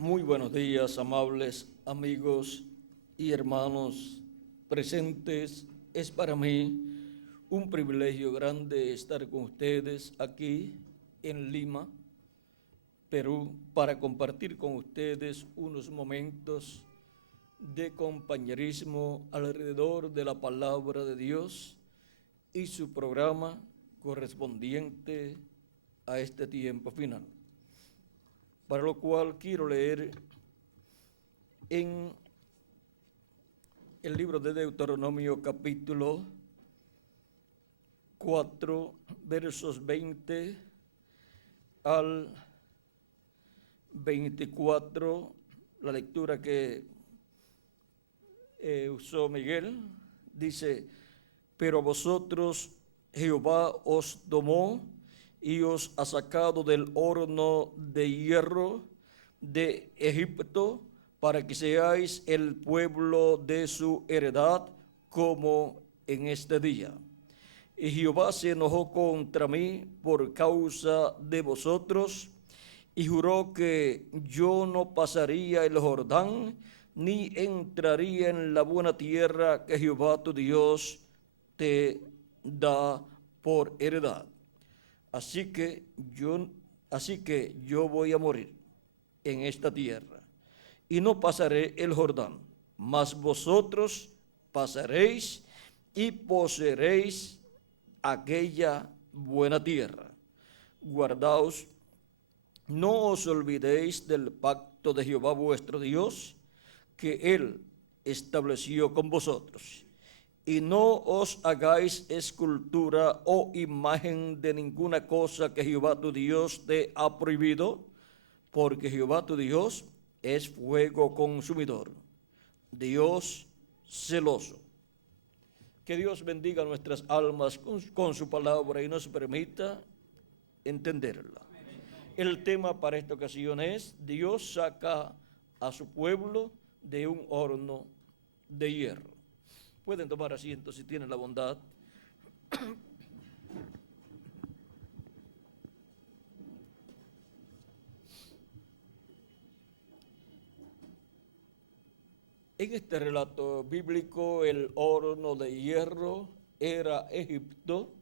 Muy buenos días, amables amigos y hermanos presentes. Es para mí un privilegio grande estar con ustedes aquí en Lima, Perú, para compartir con ustedes unos momentos de compañerismo alrededor de la palabra de Dios y su programa correspondiente a este tiempo final. Para lo cual quiero leer en el libro de Deuteronomio capítulo 4, versos 20 al 24, la lectura que usó Miguel, dice: pero vosotros Jehová os tomó y os ha sacado del horno de hierro de Egipto, para que seáis el pueblo de su heredad, como en este día. Y Jehová se enojó contra mí por causa de vosotros, y juró que yo no pasaría el Jordán, ni entraría en la buena tierra que Jehová tu Dios te da por heredad. Así que yo voy a morir en esta tierra, y no pasaré el Jordán, mas vosotros pasaréis y poseeréis aquella buena tierra. Guardaos, no os olvidéis del pacto de Jehová vuestro Dios, que Él estableció con vosotros. Y no os hagáis escultura o imagen de ninguna cosa que Jehová tu Dios te ha prohibido, porque Jehová tu Dios es fuego consumidor, Dios celoso. Que Dios bendiga nuestras almas con su palabra y nos permita entenderla. El tema para esta ocasión es: Dios saca a su pueblo de un horno de hierro. Pueden tomar asiento si tienen la bondad. En este relato bíblico, el horno de hierro era Egipto,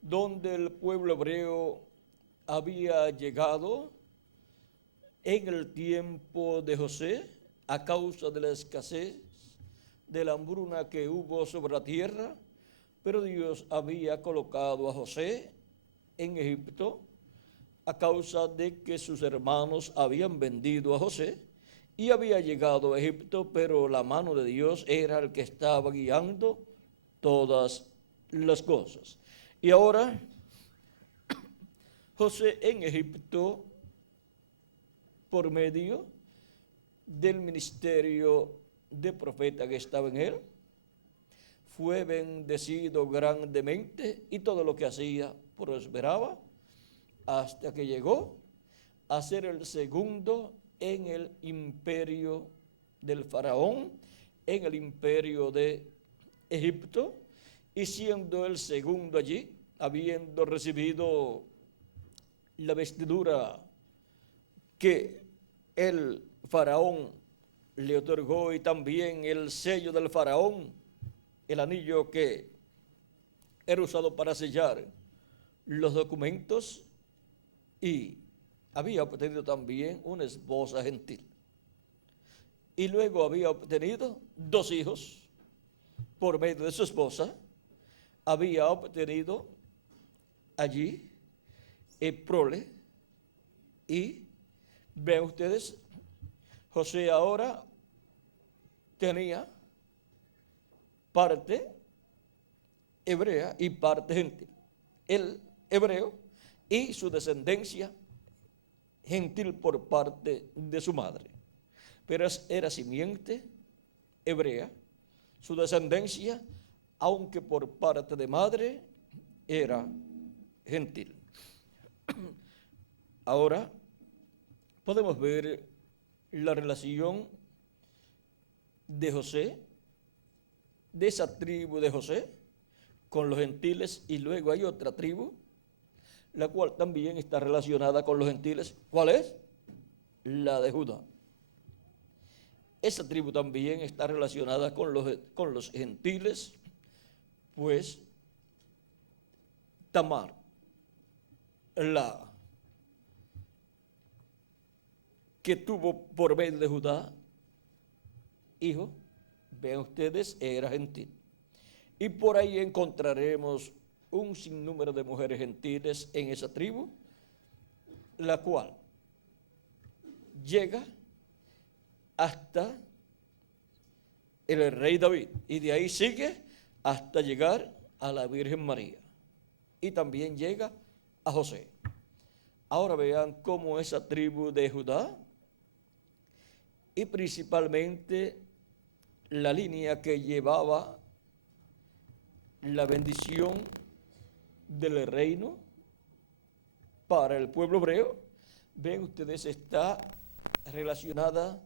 donde el pueblo hebreo había llegado en el tiempo de José a causa de la escasez, de la hambruna que hubo sobre la tierra, pero Dios había colocado a José en Egipto a causa de que sus hermanos habían vendido a José y había llegado a Egipto, pero la mano de Dios era el que estaba guiando todas las cosas. Y ahora José en Egipto, por medio del ministerio de profeta que estaba en él, fue bendecido grandemente y todo lo que hacía prosperaba, hasta que llegó a ser el segundo en el imperio del faraón, en el imperio de Egipto, y siendo el segundo allí, habiendo recibido la vestidura que el faraón le otorgó y también el sello del faraón, el anillo que era usado para sellar los documentos, y había obtenido también una esposa gentil. Y luego había obtenido 2 hijos por medio de su esposa. Había obtenido allí prole. Y ven ustedes, José ahora tenía parte hebrea y parte gentil. El hebreo y su descendencia gentil por parte de su madre. Pero era simiente hebrea, su descendencia, aunque por parte de madre, era gentil. Ahora podemos ver la relación de José, de esa tribu de José, con los gentiles, y luego hay otra tribu, la cual también está relacionada con los gentiles. ¿Cuál es? La de Judá. esa tribu también está relacionada con los gentiles, pues Tamar, la que tuvo por medio de Judá hijo, vean ustedes, era gentil. Y por ahí encontraremos un sinnúmero de mujeres gentiles en esa tribu, la cual llega hasta el rey David, y de ahí sigue hasta llegar a la Virgen María, y también llega a José. Ahora vean cómo esa tribu de Judá, y principalmente la línea que llevaba la bendición del reino para el pueblo hebreo, ven ustedes, está relacionada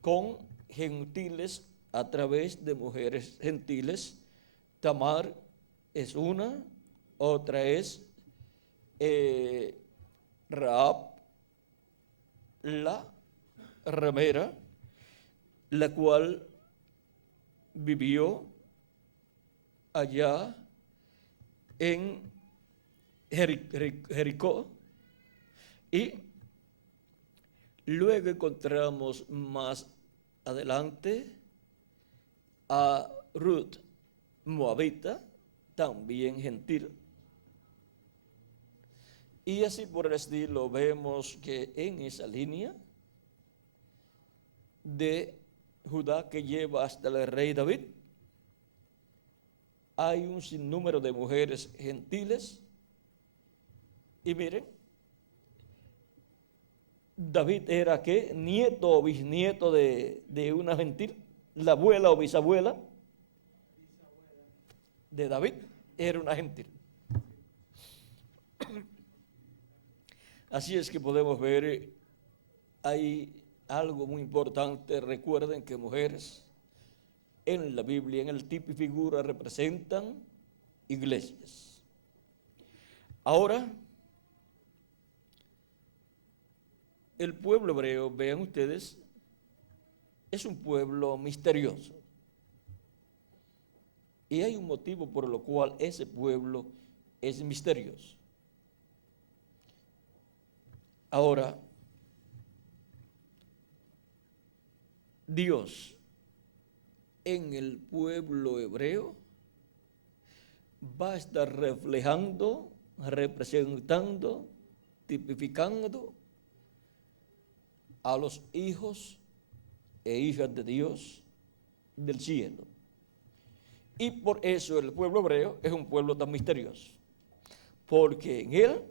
con gentiles a través de mujeres gentiles. Tamar es una, otra es Rahab, la ramera, la cual vivió allá en Jericó, y luego encontramos más adelante a Ruth, moabita, también gentil. Y así por el estilo vemos que en esa línea de Judá que lleva hasta el rey David, hay un sinnúmero de mujeres gentiles. Y miren, David era ¿qué? Nieto o bisnieto de una gentil, la abuela o bisabuela de David era una gentil. Así es que podemos ver, hay algo muy importante. Recuerden que mujeres en la Biblia, en el tipo y figura, representan iglesias. Ahora, el pueblo hebreo, vean ustedes, es un pueblo misterioso. Y hay un motivo por el cual ese pueblo es misterioso. Ahora, Dios en el pueblo hebreo va a estar reflejando, representando, tipificando a los hijos e hijas de Dios del cielo. Y por eso el pueblo hebreo es un pueblo tan misterioso, porque en él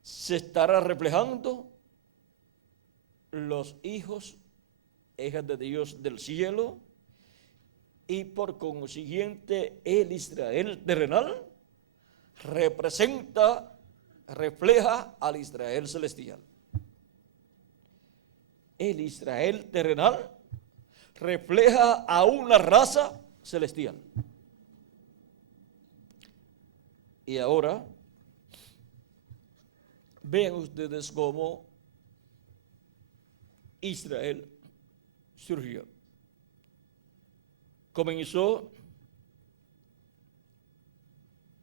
se estará reflejando los hijos e hijas de Dios del cielo, y por consiguiente el Israel terrenal refleja al Israel celestial. El Israel terrenal refleja a una raza celestial. Y ahora vean ustedes cómo Israel surgió. Comenzó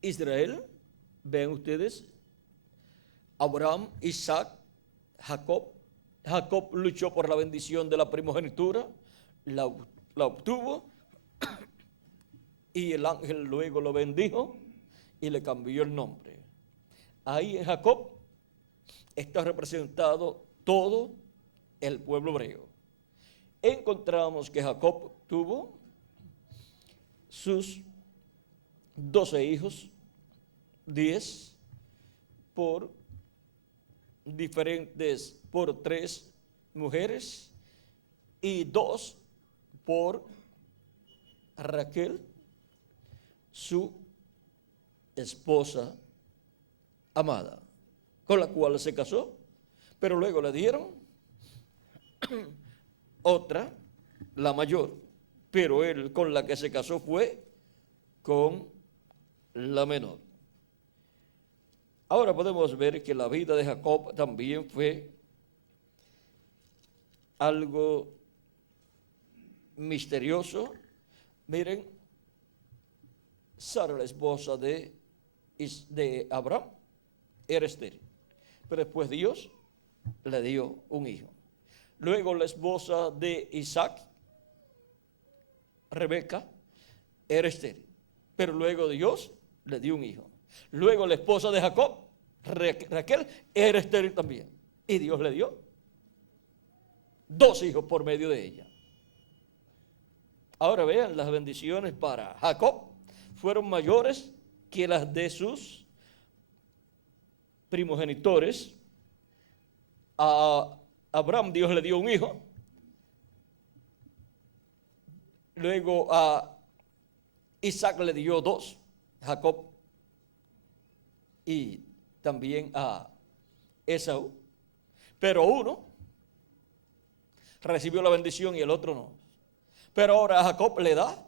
Israel, vean ustedes, Abraham, Isaac, Jacob. Jacob luchó por la bendición de la primogenitura, la obtuvo, y el ángel luego lo bendijo y le cambió el nombre. Ahí en Jacob está representado todo el pueblo hebreo. Encontramos que Jacob tuvo sus 12 hijos, 10 por 3 mujeres, y 2 por Raquel, su esposa amada, con la cual se casó, pero luego le dieron otra, la mayor, pero él con la que se casó fue con la menor. Ahora podemos ver que la vida de Jacob también fue algo misterioso. Miren, Sara, la esposa de Abraham, era estéril, pero después Dios le dio un hijo. Luego la esposa de Isaac, Rebeca, era estéril, pero luego Dios le dio un hijo. Luego la esposa de Jacob, Raquel, era estéril también, y Dios le dio 2 hijos por medio de ella. Ahora vean, las bendiciones para Jacob fueron mayores que las de sus primogenitores. A Abraham Dios le dio un hijo. Luego a Isaac le dio 2, Jacob, y también a Esaú. Pero uno recibió la bendición y el otro no. Pero ahora a Jacob le da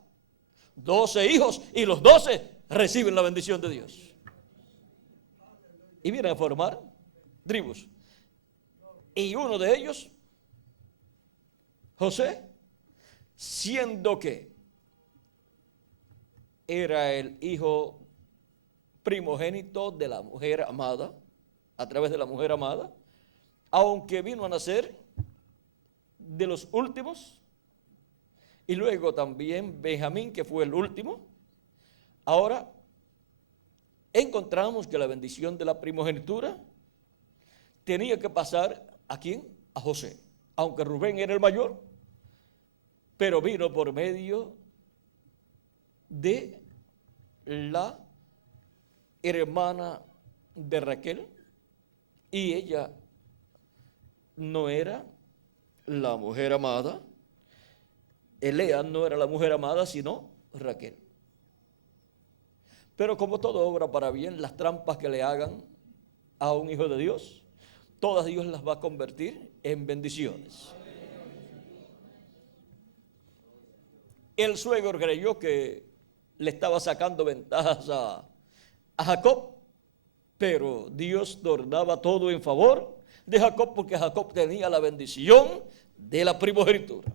12 hijos y los 12 reciben la bendición de Dios. Y vienen a formar tribus. Y uno de ellos, José, siendo que era el hijo primogénito de la mujer amada, a través de la mujer amada, aunque vino a nacer de los últimos, y luego también Benjamín, que fue el último. Ahora encontramos que la bendición de la primogenitura tenía que pasar ¿a quién? A José, aunque Rubén era el mayor, pero vino por medio de la hermana de Raquel, y ella no era la mujer amada. Lea no era la mujer amada, sino Raquel. Pero como todo obra para bien, las trampas que le hagan a un hijo de Dios, todas Dios las va a convertir en bendiciones. El suegro creyó que le estaba sacando ventajas a Jacob, pero Dios tornaba todo en favor de Jacob, porque Jacob tenía la bendición de la primogenitura.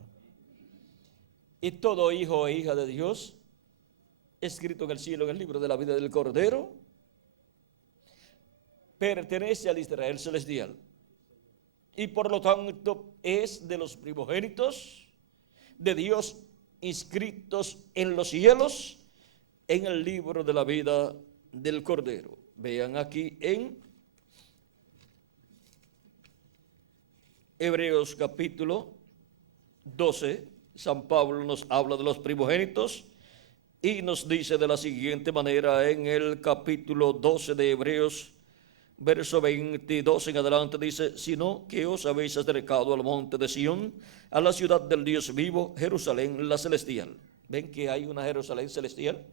Y todo hijo e hija de Dios, escrito en el cielo, en el libro de la vida del Cordero, pertenece al Israel celestial. Y por lo tanto es de los primogénitos de Dios inscritos en los cielos, en el libro de la vida del Cordero. Vean aquí en Hebreos capítulo 12, San Pablo nos habla de los primogénitos y nos dice de la siguiente manera en el capítulo 12 de Hebreos, verso 22 en adelante, dice: sino que os habéis acercado al monte de Sión, a la ciudad del Dios vivo, Jerusalén la celestial. ¿Ven que hay una Jerusalén celestial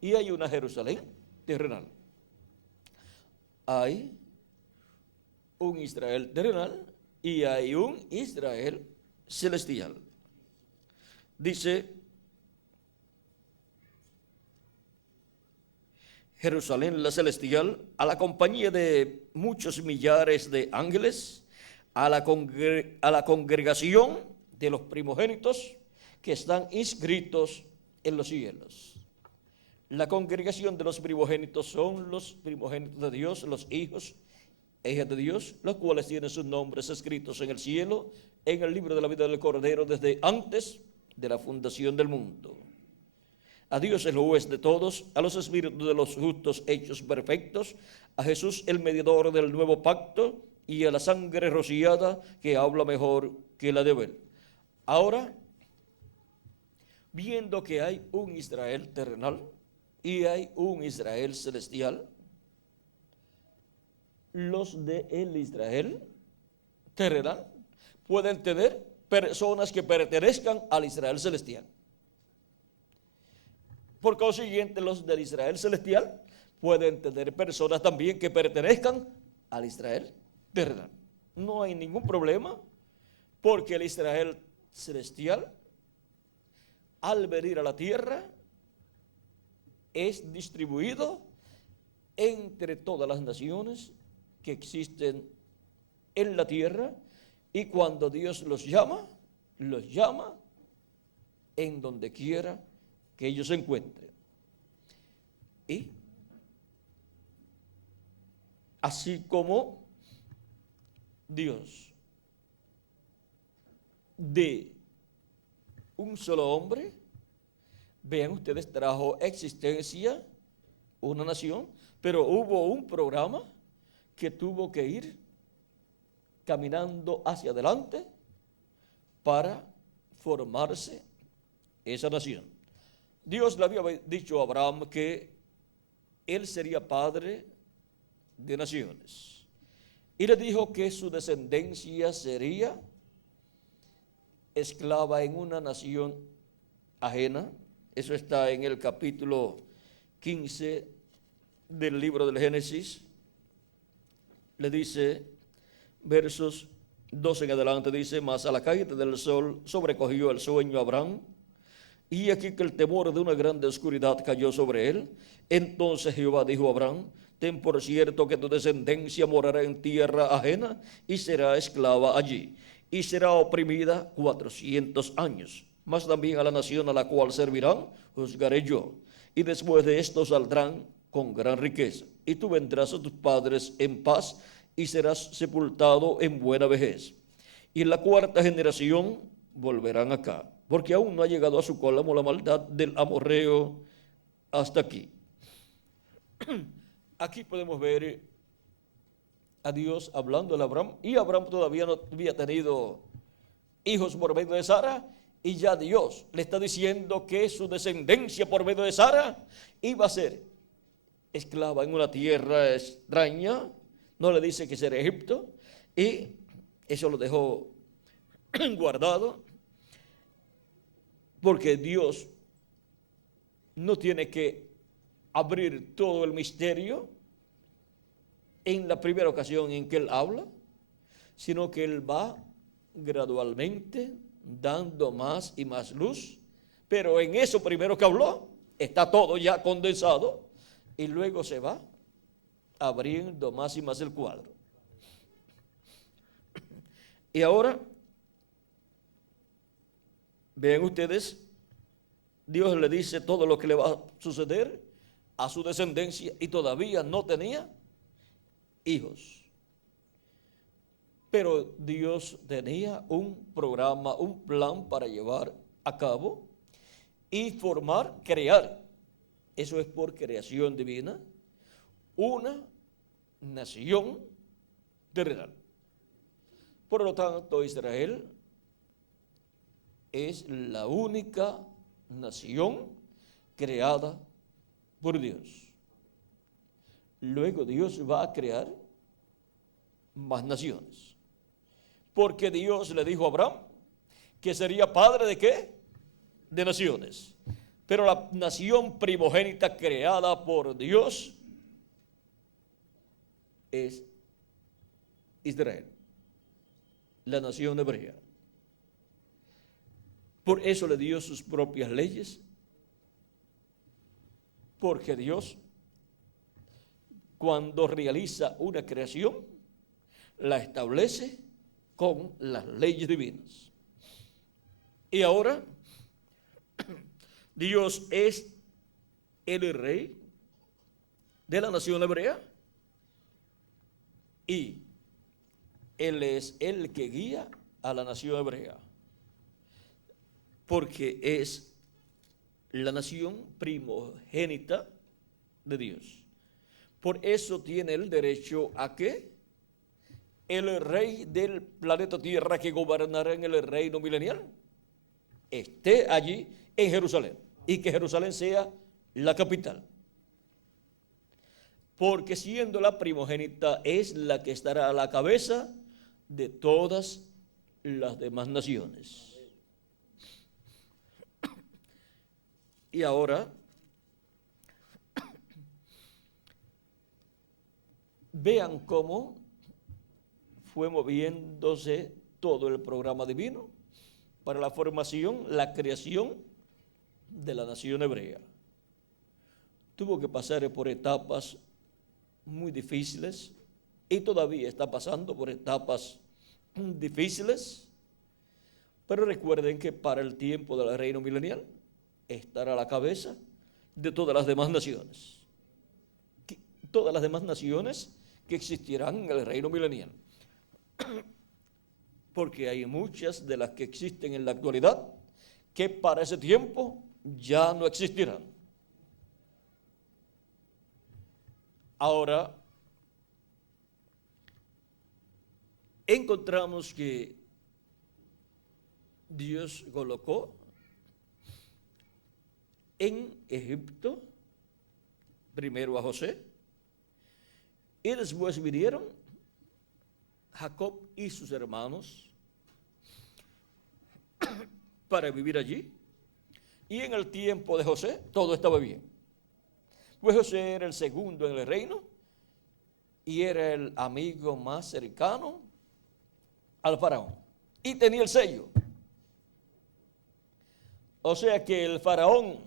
y hay una Jerusalén terrenal? Hay un Israel terrenal y hay un Israel celestial. Dice: Jerusalén la celestial, a la compañía de muchos millares de ángeles, a la congregación de los primogénitos que están inscritos en los cielos. La congregación de los primogénitos son los primogénitos de Dios, los hijos e hijas de Dios, los cuales tienen sus nombres escritos en el cielo, en el libro de la vida del Cordero, desde antes de la fundación del mundo. A Dios el juez de todos, a los espíritus de los justos hechos perfectos, a Jesús el mediador del nuevo pacto, y a la sangre rociada que habla mejor que la de Abel. Ahora, viendo que hay un Israel terrenal y hay un Israel celestial, los de el Israel terrenal pueden tener personas que pertenezcan al Israel celestial. Por consiguiente, los del Israel celestial pueden tener personas también que pertenezcan al Israel terrenal. No hay ningún problema, porque el Israel celestial, al venir a la tierra, es distribuido entre todas las naciones que existen en la tierra, y cuando Dios los llama en donde quiera que ellos se encuentren. Y así como Dios de un solo hombre, vean ustedes, trajo existencia una nación, pero hubo un programa que tuvo que ir caminando hacia adelante para formarse esa nación. Dios le había dicho a Abraham que él sería padre de naciones y le dijo que su descendencia sería esclava en una nación ajena. Eso está en el capítulo 15 del libro del Génesis. Le dice, versos 12 en adelante, dice: mas a la caída del sol sobrecogió el sueño a Abraham, y aquí que el temor de una grande oscuridad cayó sobre él. Entonces Jehová dijo a Abraham: ten por cierto que tu descendencia morará en tierra ajena y será esclava allí, y será oprimida 400 años. Mas también a la nación a la cual servirán juzgaré yo, y después de esto saldrán con gran riqueza. Y tú vendrás a tus padres en paz, y serás sepultado en buena vejez. Y en la cuarta generación volverán acá, porque aún no ha llegado a su colmo la maldad del amorreo hasta aquí. Aquí podemos ver a Dios hablando a Abraham, y Abraham todavía no había tenido hijos por medio de Sara, y ya Dios le está diciendo que su descendencia por medio de Sara iba a ser esclava en una tierra extraña. No le dice que será Egipto, y eso lo dejó guardado, porque Dios no tiene que abrir todo el misterio en la primera ocasión en que Él habla, sino que Él va gradualmente dando más y más luz, pero en eso primero que habló está todo ya condensado, y luego se va abriendo más y más el cuadro. Y ahora, vean ustedes, Dios le dice todo lo que le va a suceder a su descendencia, y todavía no tenía hijos. Pero Dios tenía un programa, un plan para llevar a cabo y formar, crear, eso es por creación divina, una nación terrenal. Por lo tanto, Israel es la única nación creada por Dios. Luego Dios va a crear más naciones, porque Dios le dijo a Abraham que sería padre de ¿qué? De naciones. Pero la nación primogénita creada por Dios es Israel, la nación hebrea. Por eso le dio sus propias leyes, porque Dios, cuando realiza una creación, la establece con las leyes divinas. Y ahora Dios es el rey de la nación hebrea, y Él es el que guía a la nación hebrea, porque es la nación primogénita de Dios. Por eso tiene el derecho a que el rey del planeta Tierra, que gobernará en el reino milenial, esté allí en Jerusalén, y que Jerusalén sea la capital. Porque siendo la primogénita es la que estará a la cabeza de todas las demás naciones. Y ahora vean cómo fue moviéndose todo el programa divino para la formación, la creación de la nación hebrea. Tuvo que pasar por etapas muy difíciles, y todavía está pasando por etapas difíciles, Pero recuerden que para el tiempo del reino milenial estará a la cabeza de todas las demás naciones. Todas las demás naciones que existirán en el reino milenial. Porque hay muchas de las que existen en la actualidad que para ese tiempo ya no existirán. Ahora, encontramos que Dios colocó en Egipto primero a José y después vinieron Jacob y sus hermanos para vivir allí. Y en el tiempo de José todo estaba bien. Pues José era el segundo en el reino y era el amigo más cercano al faraón. Y tenía el sello. O sea que el faraón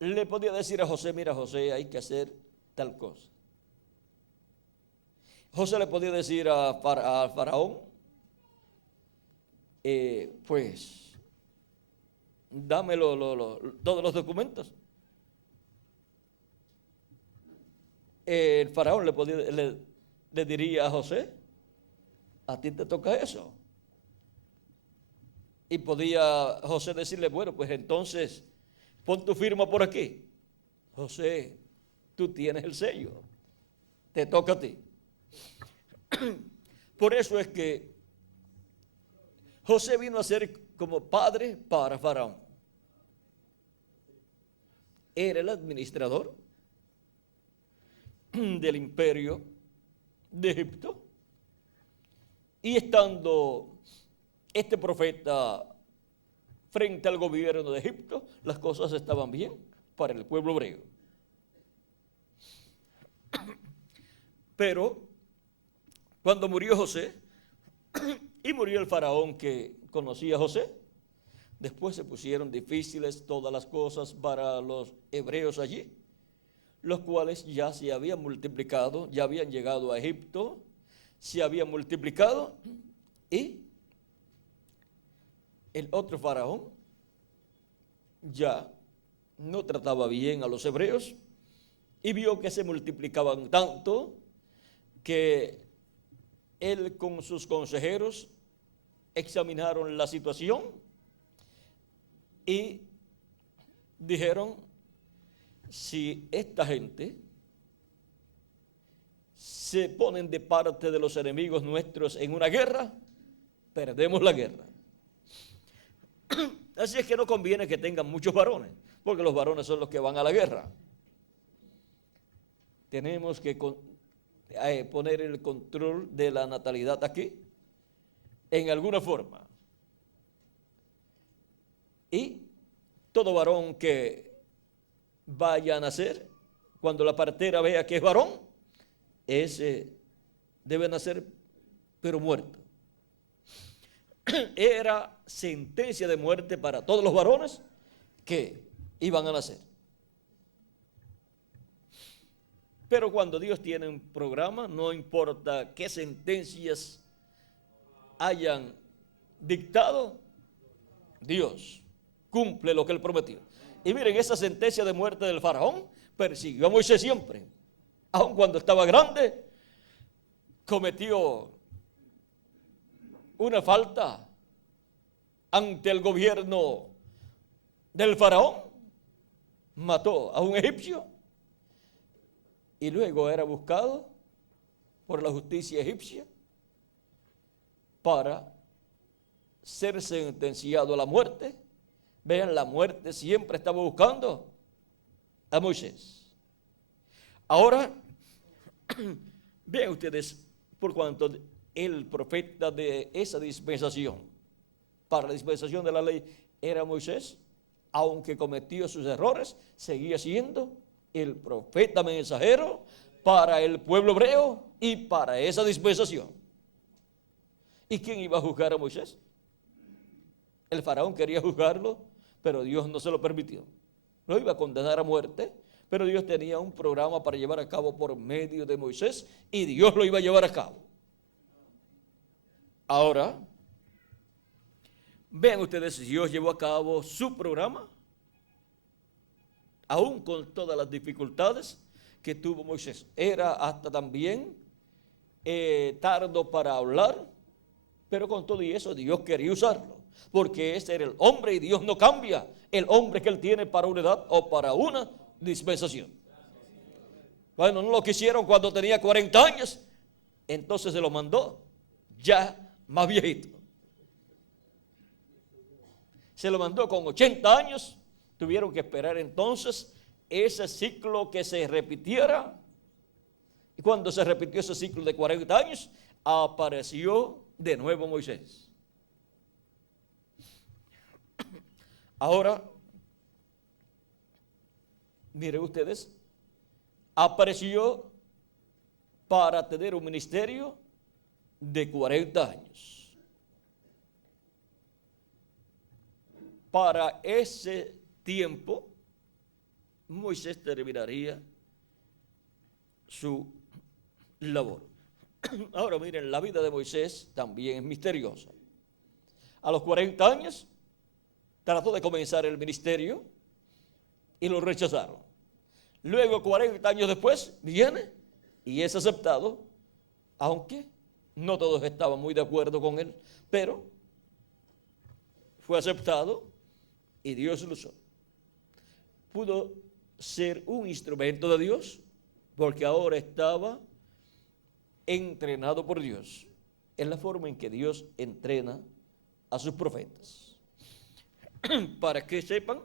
le podía decir a José, mira José, hay que hacer tal cosa. José le podía decir al faraón, pues, dame todos los documentos. El faraón le diría a José, a ti te toca eso. Y podía José decirle, bueno, pues entonces pon tu firma por aquí. José, tú tienes el sello, te toca a ti. Por eso es que José vino a ser como padre para Faraón. Era el administrador del imperio de Egipto. Y estando este profeta frente al gobierno de Egipto, las cosas estaban bien para el pueblo hebreo. Pero cuando murió José y murió el faraón que conocía a José, después se pusieron difíciles todas las cosas para los hebreos allí, los cuales ya se habían multiplicado, ya habían llegado a Egipto, se habían multiplicado y el otro faraón ya no trataba bien a los hebreos y vio que se multiplicaban tanto que él con sus consejeros examinaron la situación y dijeron, si esta gente se ponen de parte de los enemigos nuestros en una guerra, perdemos la guerra. Así es que no conviene que tengan muchos varones, porque los varones son los que van a la guerra. Tenemos que poner el control de la natalidad aquí, en alguna forma. Y todo varón que vaya a nacer, cuando la partera vea que es varón, ese debe nacer, pero muerto. Era sentencia de muerte para todos los varones que iban a nacer. Pero cuando Dios tiene un programa, no importa qué sentencias hayan dictado, Dios cumple lo que Él prometió. Y miren, esa sentencia de muerte del faraón persiguió a Moisés siempre. Aun cuando estaba grande, cometió una falta ante el gobierno del faraón, mató a un egipcio y luego era buscado por la justicia egipcia para ser sentenciado a la muerte. Vean, la muerte siempre estaba buscando a Moisés. Ahora, vean ustedes, por cuanto el profeta de esa dispensación, para la dispensación de la ley, era Moisés, aunque cometió sus errores, seguía siendo el profeta mensajero para el pueblo hebreo y para esa dispensación. ¿Y quién iba a juzgar a Moisés? El faraón quería juzgarlo, pero Dios no se lo permitió. Lo iba a condenar a muerte, pero Dios tenía un programa para llevar a cabo por medio de Moisés y Dios lo iba a llevar a cabo. Ahora, vean ustedes, Dios llevó a cabo su programa, aún con todas las dificultades que tuvo Moisés. Era hasta también tardo para hablar, pero con todo y eso Dios quería usarlo, porque ese era el hombre y Dios no cambia el hombre que él tiene para una edad o para una dispensación. Bueno, no lo quisieron cuando tenía 40 años, entonces se lo mandó ya más viejito. Se lo mandó con 80 años, tuvieron que esperar entonces ese ciclo que se repitiera. Y cuando se repitió ese ciclo de 40 años, apareció de nuevo Moisés. Ahora, miren ustedes, apareció para tener un ministerio de 40 años. Para ese tiempo, Moisés terminaría su labor. Ahora miren, la vida de Moisés también es misteriosa. A los 40 años trató de comenzar el ministerio y lo rechazaron. Luego, 40 años después, viene y es aceptado, aunque no todos estaban muy de acuerdo con él, pero fue aceptado y Dios lo usó. Pudo ser un instrumento de Dios porque ahora estaba entrenado por Dios en la forma en que Dios entrena a sus profetas. Para que sepan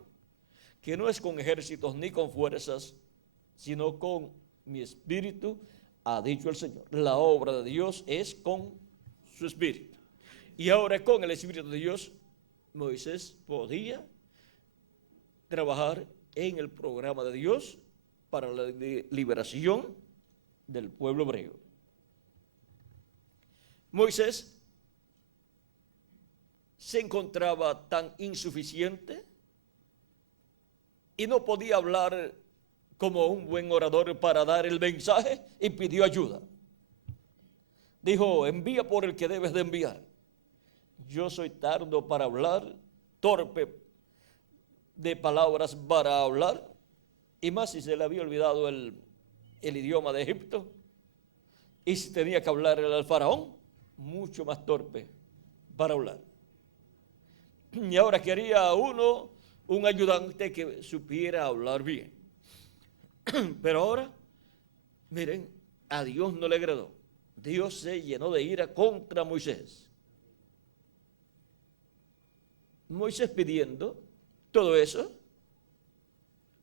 que no es con ejércitos ni con fuerzas, sino con mi espíritu, ha dicho el Señor. La obra de Dios es con su espíritu. Y ahora con el espíritu de Dios, Moisés podía trabajar en el programa de Dios para la liberación del pueblo hebreo. Moisés se encontraba tan insuficiente y no podía hablar como un buen orador para dar el mensaje y pidió ayuda. Dijo, envía por el que debes de enviar. Yo soy tardo para hablar, torpe de palabras para hablar, y más si se le había olvidado el idioma de Egipto, y si tenía que hablar al faraón, mucho más torpe para hablar. Y ahora quería uno, un ayudante que supiera hablar bien. Pero ahora, miren, a Dios no le agradó. Dios se llenó de ira contra Moisés. Moisés pidiendo todo eso,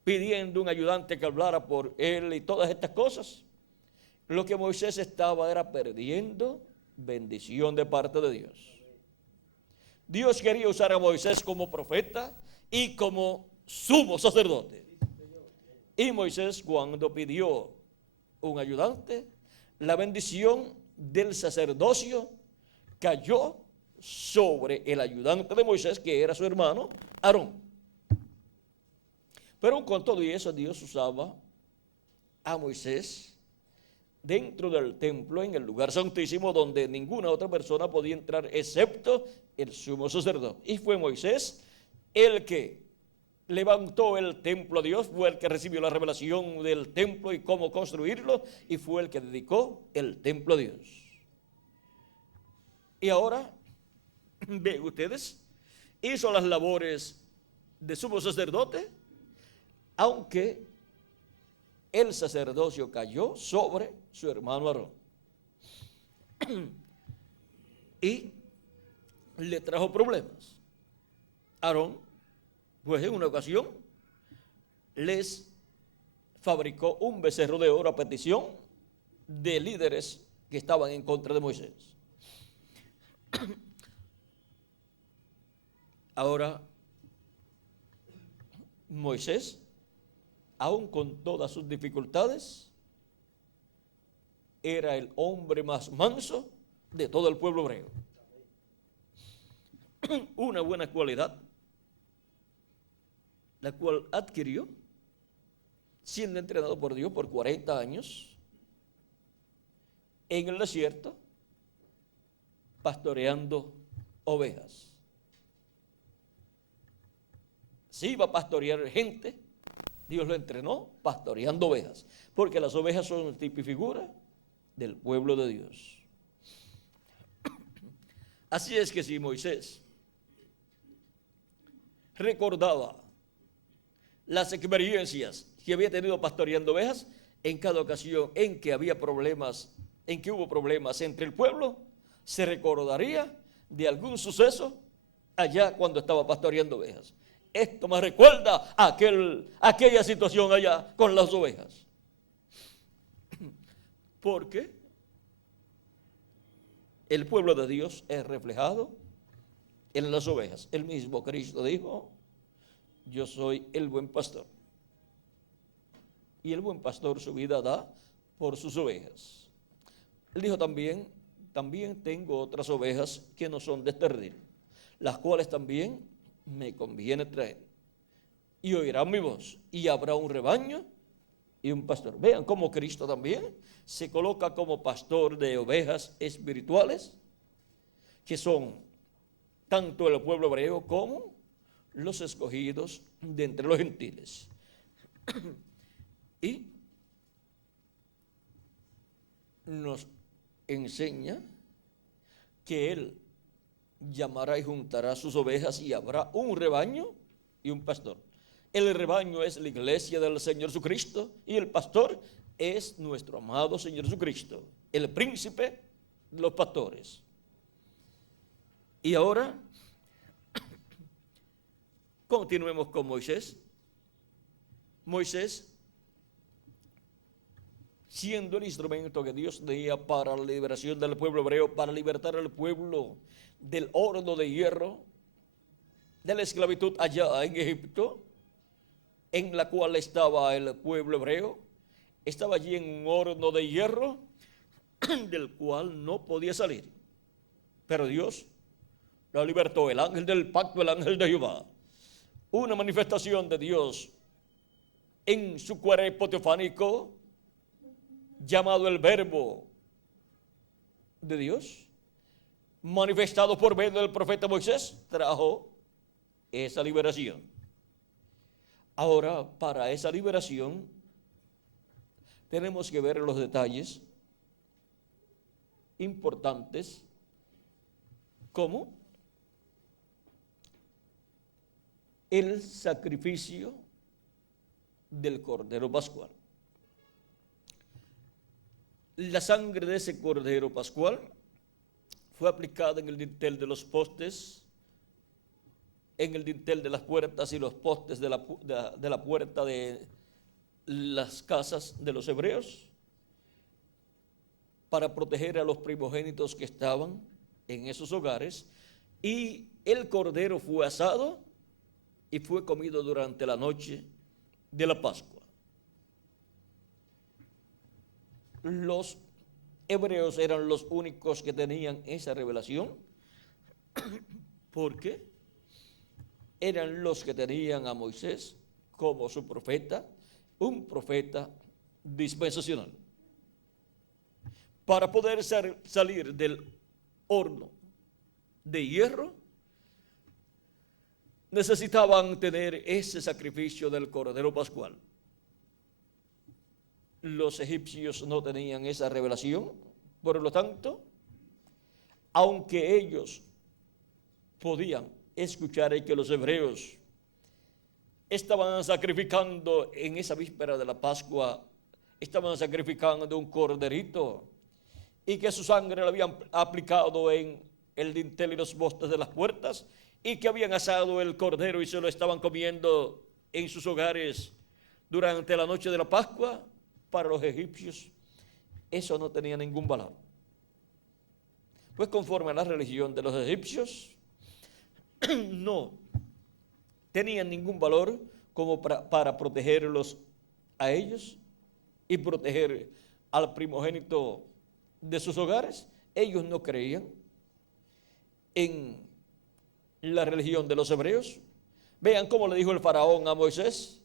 pidiendo un ayudante que hablara por él y todas estas cosas, lo que Moisés estaba era perdiendo bendición de parte de Dios. Dios quería usar a Moisés como profeta y como sumo sacerdote. Y Moisés, cuando pidió un ayudante, la bendición del sacerdocio cayó sobre el ayudante de Moisés, que era su hermano Aarón. Pero con todo y eso, Dios usaba a Moisés dentro del templo, en el lugar santísimo, donde ninguna otra persona podía entrar excepto el sumo sacerdote. Y fue Moisés el que levantó el templo a Dios, fue el que recibió la revelación del templo y cómo construirlo, y fue el que dedicó el templo a Dios. Y ahora, ven ustedes, hizo las labores de sumo sacerdote, aunque el sacerdocio cayó sobre su hermano Aarón. Y le trajo problemas. Aarón, pues en una ocasión, les fabricó un becerro de oro a petición de líderes que estaban en contra de Moisés. Ahora, Moisés, aun con todas sus dificultades, era el hombre más manso de todo el pueblo hebreo. Una buena cualidad, la cual adquirió siendo entrenado por Dios por 40 años en el desierto pastoreando ovejas. Si iba a pastorear gente, Dios lo entrenó pastoreando ovejas, porque las ovejas son tipo y figura del pueblo de Dios. Así es que si Moisés recordaba las experiencias que había tenido pastoreando ovejas, en cada ocasión en que había problemas, en que hubo problemas entre el pueblo, se recordaría de algún suceso allá cuando estaba pastoreando ovejas. Esto me recuerda a aquella situación allá con las ovejas. Porque el pueblo de Dios es reflejado en las ovejas. El mismo Cristo dijo: yo soy el buen pastor. Y el buen pastor su vida da por sus ovejas. Él dijo también tengo otras ovejas que no son de este redil, las cuales también me conviene traer. Y oirán mi voz, y habrá un rebaño y un pastor. Vean cómo Cristo también se coloca como pastor de ovejas espirituales, que son tanto el pueblo hebreo como los escogidos de entre los gentiles. Y nos enseña que Él llamará y juntará sus ovejas y habrá un rebaño y un pastor. El rebaño es la iglesia del Señor Jesucristo y el pastor es nuestro amado Señor Jesucristo, el príncipe de los pastores. Y ahora continuemos con Moisés. Moisés, siendo el instrumento que Dios tenía para la liberación del pueblo hebreo, para libertar al pueblo del horno de hierro, de la esclavitud allá en Egipto, en la cual estaba el pueblo hebreo, estaba allí en un horno de hierro del cual no podía salir. Pero Dios lo libertó, el ángel del pacto, el ángel de Jehová, una manifestación de Dios en su cuerpo teofánico, llamado el Verbo de Dios, manifestado por medio del profeta Moisés, trajo esa liberación. Ahora, para esa liberación, tenemos que ver los detalles importantes, como el sacrificio del Cordero Pascual. La sangre de ese Cordero Pascual fue aplicada en el dintel de los postes, en el dintel de las puertas y los postes de la puerta de las casas de los hebreos, para proteger a los primogénitos que estaban en esos hogares. Y el cordero fue asado y fue comido durante la noche de la Pascua. Los hebreos eran los únicos que tenían esa revelación, porque eran los que tenían a Moisés como su profeta, un profeta dispensacional. Para poder salir del horno de hierro, necesitaban tener ese sacrificio del Cordero Pascual. Los egipcios no tenían esa revelación, por lo tanto, aunque ellos podían escuchar que los hebreos estaban sacrificando en esa víspera de la Pascua, estaban sacrificando un corderito, y que su sangre la habían aplicado en el dintel y los postes de las puertas, y que habían asado el cordero y se lo estaban comiendo en sus hogares durante la noche de la Pascua, para los egipcios eso no tenía ningún valor. Pues conforme a la religión de los egipcios, no tenían ningún valor como para protegerlos a ellos y proteger al primogénito de sus hogares. Ellos no creían en la religión de los hebreos. Vean cómo le dijo el faraón a Moisés: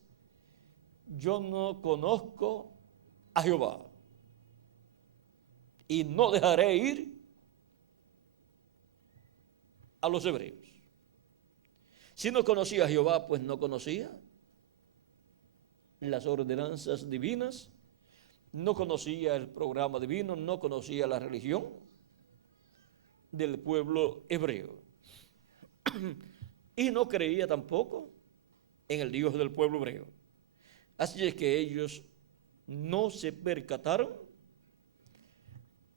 yo no conozco a Jehová y no dejaré ir a los hebreos. Si no conocía a Jehová, pues no conocía las ordenanzas divinas, no conocía el programa divino, no conocía la religión del pueblo hebreo. Y no creía tampoco en el Dios del pueblo hebreo. Así es que ellos no se percataron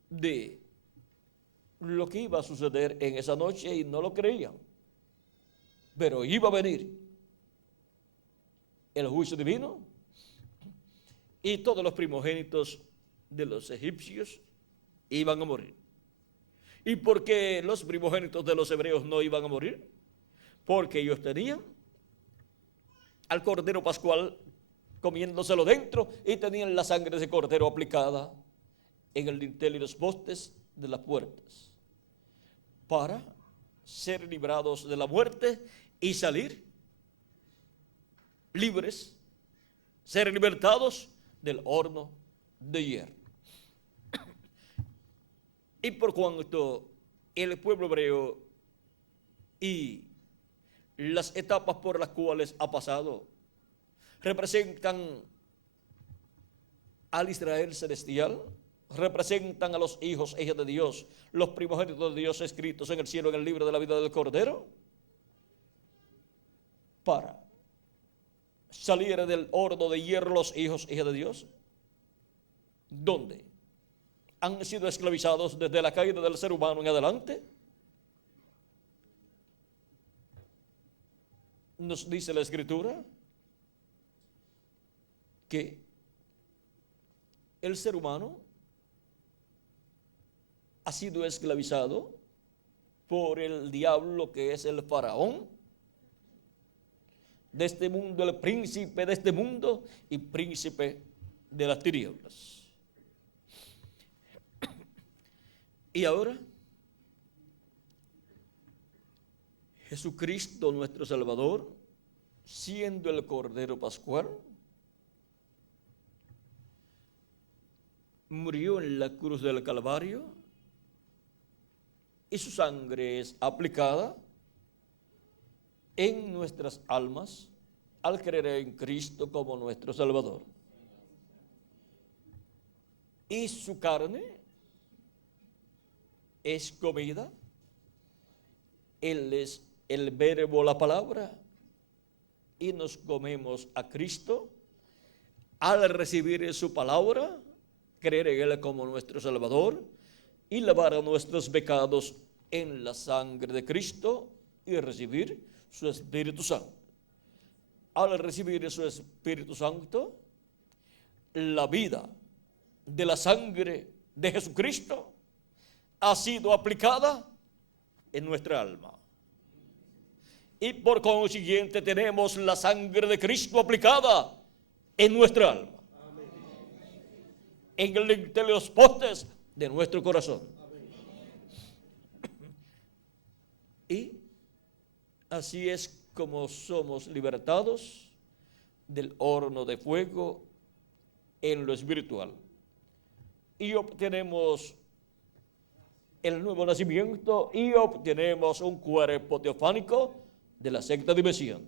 de lo que iba a suceder en esa noche y no lo creían. Pero iba a venir el juicio divino y todos los primogénitos de los egipcios iban a morir. ¿Y por qué los primogénitos de los hebreos no iban a morir? Porque ellos tenían al cordero pascual comiéndoselo dentro y tenían la sangre de ese cordero aplicada en el dintel y los postes de las puertas para ser librados de la muerte y salir libres, ser libertados del horno de hierro. Y por cuanto el pueblo hebreo y las etapas por las cuales ha pasado representan al Israel celestial, representan a los hijos e hijas de Dios, los primogénitos de Dios escritos en el cielo en el libro de la vida del Cordero, para salir del horno de hierro los hijos e hijas de Dios, donde han sido esclavizados desde la caída del ser humano en adelante. Nos dice la Escritura que el ser humano ha sido esclavizado por el diablo, que es el faraón de este mundo, el príncipe de este mundo y príncipe de las tinieblas. Y ahora Jesucristo nuestro Salvador, siendo el Cordero Pascual, murió en la cruz del Calvario y su sangre es aplicada en nuestras almas al creer en Cristo como nuestro Salvador. Y su carne es comida. Él es el verbo, la palabra, y nos comemos a Cristo al recibir su palabra, creer en Él como nuestro Salvador y lavar nuestros pecados en la sangre de Cristo y recibir su Espíritu Santo. Al recibir su Espíritu Santo, la vida de la sangre de Jesucristo ha sido aplicada en nuestra alma. Y por consiguiente tenemos la sangre de Cristo aplicada en nuestra alma. Amén. En el dintel de los postes de nuestro corazón. Amén. Y así es como somos libertados del horno de fuego en lo espiritual. Y obtenemos el nuevo nacimiento y obtenemos un cuerpo teofánico de la sexta dimensión.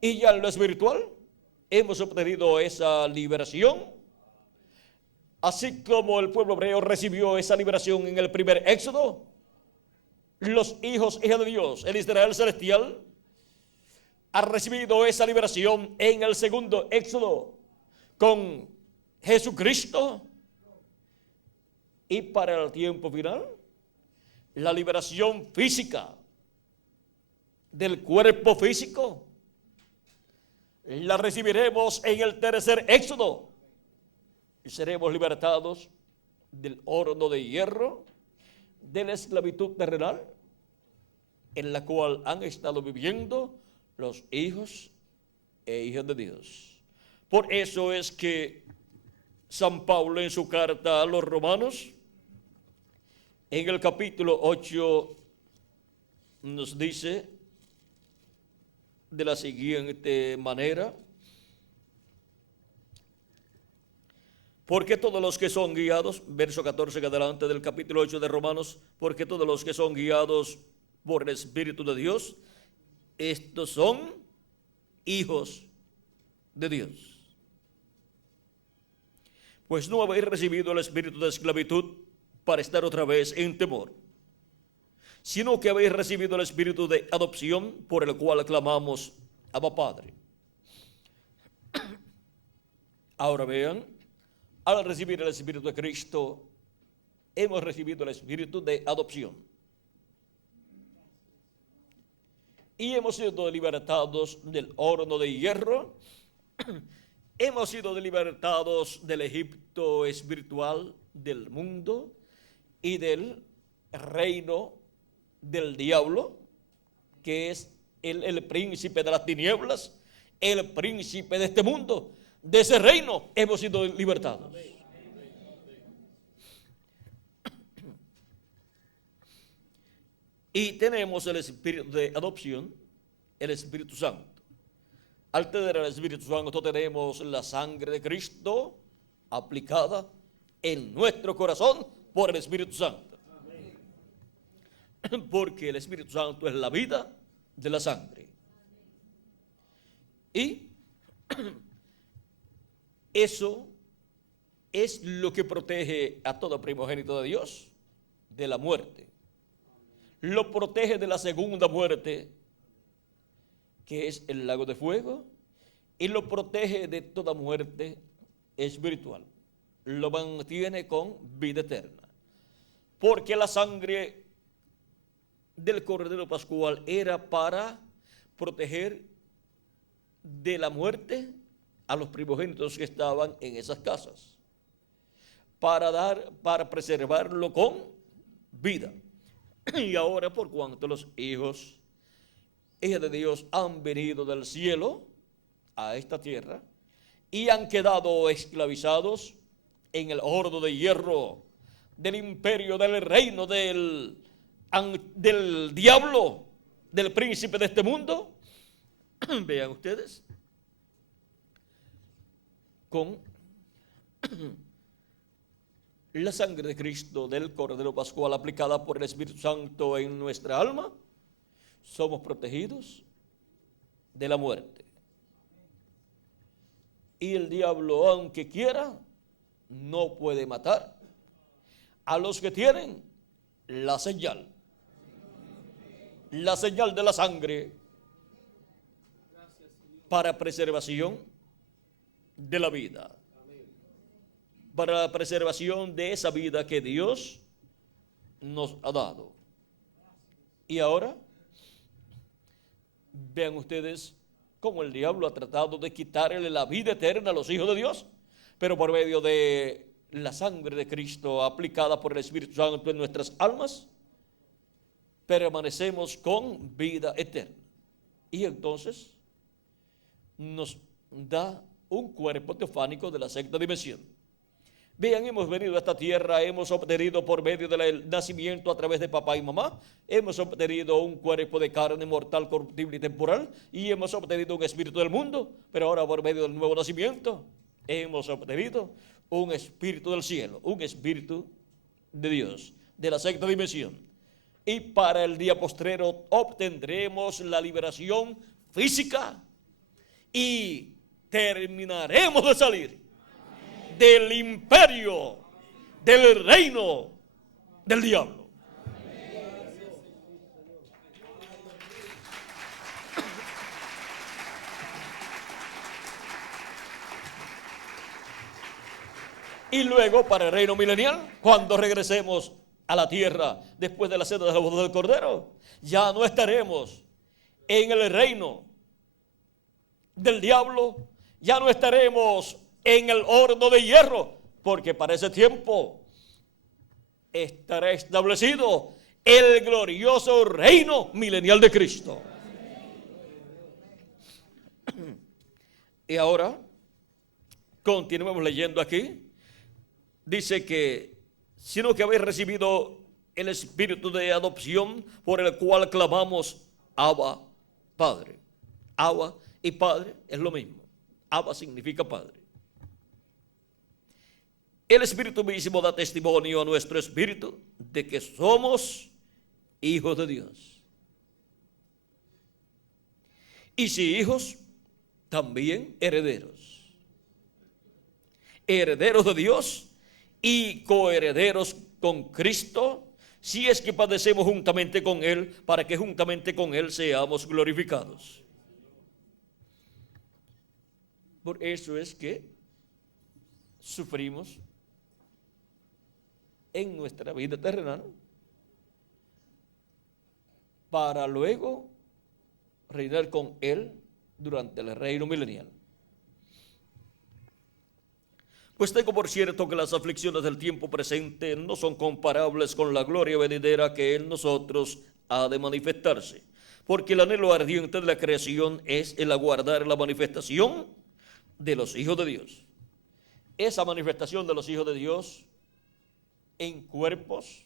Y ya en lo espiritual hemos obtenido esa liberación, así como el pueblo hebreo recibió esa liberación en el primer éxodo. Los hijos e hijas de Dios, el Israel celestial, ha recibido esa liberación en el segundo éxodo con Jesucristo. Y para el tiempo final, la liberación física del cuerpo físico la recibiremos en el tercer éxodo y seremos libertados del horno de hierro, de la esclavitud terrenal en la cual han estado viviendo los hijos e hijas de Dios. Por eso es que San Pablo en su carta a los romanos, en el capítulo 8, nos dice de la siguiente manera: porque todos los que son guiados, verso 14 que adelante del capítulo 8 de Romanos, porque todos los que son guiados por el Espíritu de Dios, estos son hijos de Dios. Pues no habéis recibido el espíritu de esclavitud para estar otra vez en temor, sino que habéis recibido el espíritu de adopción, por el cual clamamos, Abba Padre. Ahora vean, al recibir el espíritu de Cristo, hemos recibido el espíritu de adopción. Y hemos sido libertados del horno de hierro. Hemos sido libertados del Egipto espiritual, del mundo y del reino del diablo, que es el príncipe de las tinieblas, el príncipe de este mundo. De ese reino hemos sido libertados. Y tenemos el espíritu de adopción, el Espíritu Santo. Al tener el Espíritu Santo tenemos la sangre de Cristo aplicada en nuestro corazón por el Espíritu Santo. Porque el Espíritu Santo es la vida de la sangre. Y eso es lo que protege a todo primogénito de Dios de la muerte. Lo protege de la segunda muerte, que es el lago de fuego, y lo protege de toda muerte espiritual. Lo mantiene con vida eterna. Porque la sangre del Cordero Pascual era para proteger de la muerte a los primogénitos que estaban en esas casas, para preservarlo con vida. Y ahora, por cuanto los hijos de Dios han venido del cielo a esta tierra y han quedado esclavizados en el horno de hierro del imperio, del reino del diablo, del príncipe de este mundo, vean ustedes, con la sangre de Cristo del Cordero Pascual aplicada por el Espíritu Santo en nuestra alma, somos protegidos de la muerte. Y el diablo, aunque quiera, no puede matar a los que tienen la señal de la sangre para preservación de la vida, para la preservación de esa vida que Dios nos ha dado. Y ahora, vean ustedes cómo el diablo ha tratado de quitarle la vida eterna a los hijos de Dios, pero por medio de la sangre de Cristo aplicada por el Espíritu Santo en nuestras almas, permanecemos con vida eterna. Y entonces nos da un cuerpo teofánico de la sexta dimensión. Vean, hemos venido a esta tierra, hemos obtenido por medio del nacimiento a través de papá y mamá, hemos obtenido un cuerpo de carne mortal, corruptible y temporal, y hemos obtenido un espíritu del mundo, pero ahora por medio del nuevo nacimiento hemos obtenido un espíritu del cielo, un espíritu de Dios, de la sexta dimensión. Y para el día postrero obtendremos la liberación física y terminaremos de salir del imperio, del reino del diablo. Y luego para el reino milenial, cuando regresemos a la tierra después de la cena de la boda del Cordero, ya no estaremos en el reino del diablo, ya no estaremos en el horno de hierro, porque para ese tiempo estará establecido el glorioso reino milenial de Cristo. Y ahora, continuemos leyendo aquí. Dice que, sino que habéis recibido el espíritu de adopción por el cual clamamos, Abba, Padre. Abba y Padre es lo mismo. Abba significa Padre. El Espíritu mismo da testimonio a nuestro espíritu de que somos hijos de Dios. y si hijos, también herederos. Herederos de Dios y coherederos con Cristo, si es que padecemos juntamente con Él, para que juntamente con Él seamos glorificados. Por eso es que sufrimos en nuestra vida terrenal, para luego reinar con Él durante el reino milenial. Pues tengo por cierto que las aflicciones del tiempo presente no son comparables con la gloria venidera que en nosotros ha de manifestarse, porque el anhelo ardiente de la creación es el aguardar la manifestación de los hijos de Dios. Esa manifestación de los hijos de Dios en cuerpos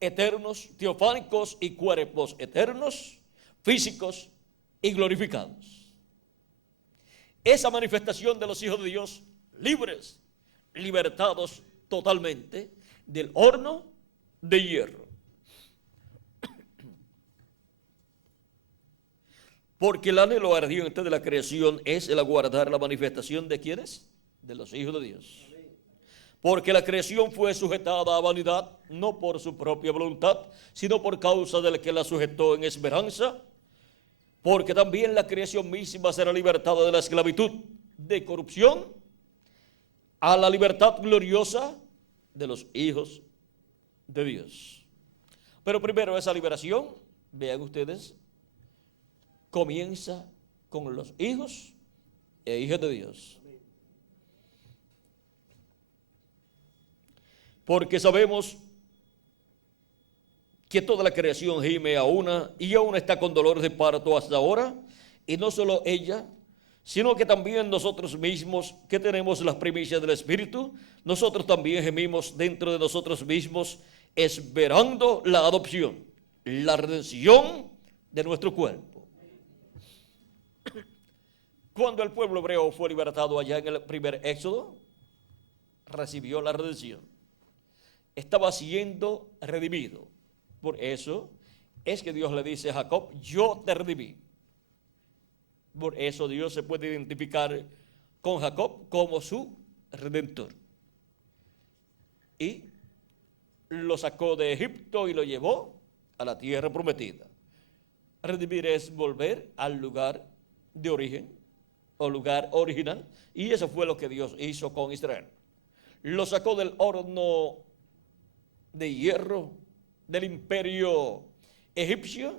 eternos, teofánicos, y cuerpos eternos, físicos y glorificados. Esa manifestación de los hijos de Dios libres, libertados totalmente del horno de hierro. Porque el anhelo ardiente de la creación es el aguardar la manifestación de ¿quiénes? De los hijos de Dios. Porque la creación fue sujetada a vanidad, no por su propia voluntad, sino por causa del que la sujetó en esperanza. Porque también la creación misma será libertada de la esclavitud de corrupción a la libertad gloriosa de los hijos de Dios. Pero primero esa liberación, vean ustedes, comienza con los hijos e hijas de Dios. Porque sabemos que toda la creación gime a una y aún está con dolores de parto hasta ahora, y no solo ella, sino que también nosotros mismos, que tenemos las primicias del Espíritu, nosotros también gemimos dentro de nosotros mismos, esperando la adopción, la redención de nuestro cuerpo. Cuando el pueblo hebreo fue libertado allá en el primer éxodo, recibió la redención. Estaba siendo redimido. Por eso es que Dios le dice a Jacob, yo te redimí. Por eso Dios se puede identificar con Jacob como su redentor. Y lo sacó de Egipto y lo llevó a la tierra prometida. Redimir es volver al lugar de origen o lugar original, y eso fue lo que Dios hizo con Israel. Lo sacó del horno de hierro del imperio egipcio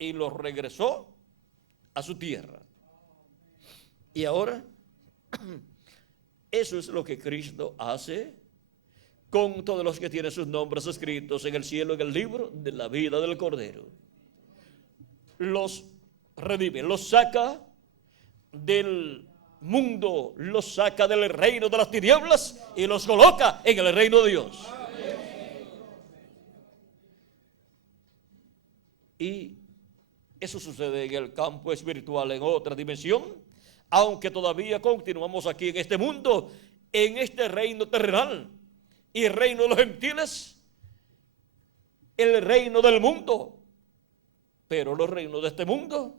y lo regresó a su tierra. Y ahora eso es lo que Cristo hace con todos los que tienen sus nombres escritos en el cielo, en el libro de la vida del Cordero. Los redime, los saca del mundo, los saca del reino de las tinieblas y los coloca en el reino de Dios. Y eso sucede en el campo espiritual, en otra dimensión, aunque todavía continuamos aquí en este mundo, en este reino terrenal y el reino de los gentiles, el reino del mundo. Pero los reinos de este mundo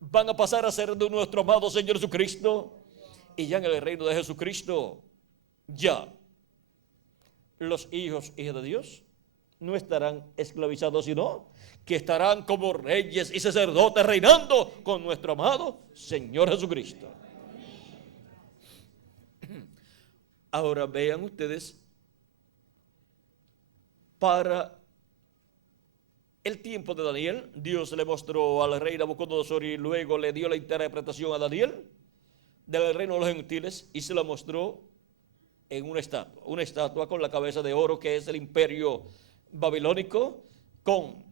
van a pasar a ser de nuestro amado Señor Jesucristo, y ya en el reino de Jesucristo, ya los hijos y hijas de Dios no estarán esclavizados, sino que estarán como reyes y sacerdotes reinando con nuestro amado Señor Jesucristo. Ahora vean ustedes, para el tiempo de Daniel, Dios le mostró al rey Nabucodonosor y luego le dio la interpretación a Daniel del reino de los gentiles, y se la mostró en una estatua con la cabeza de oro, que es el imperio babilónico, con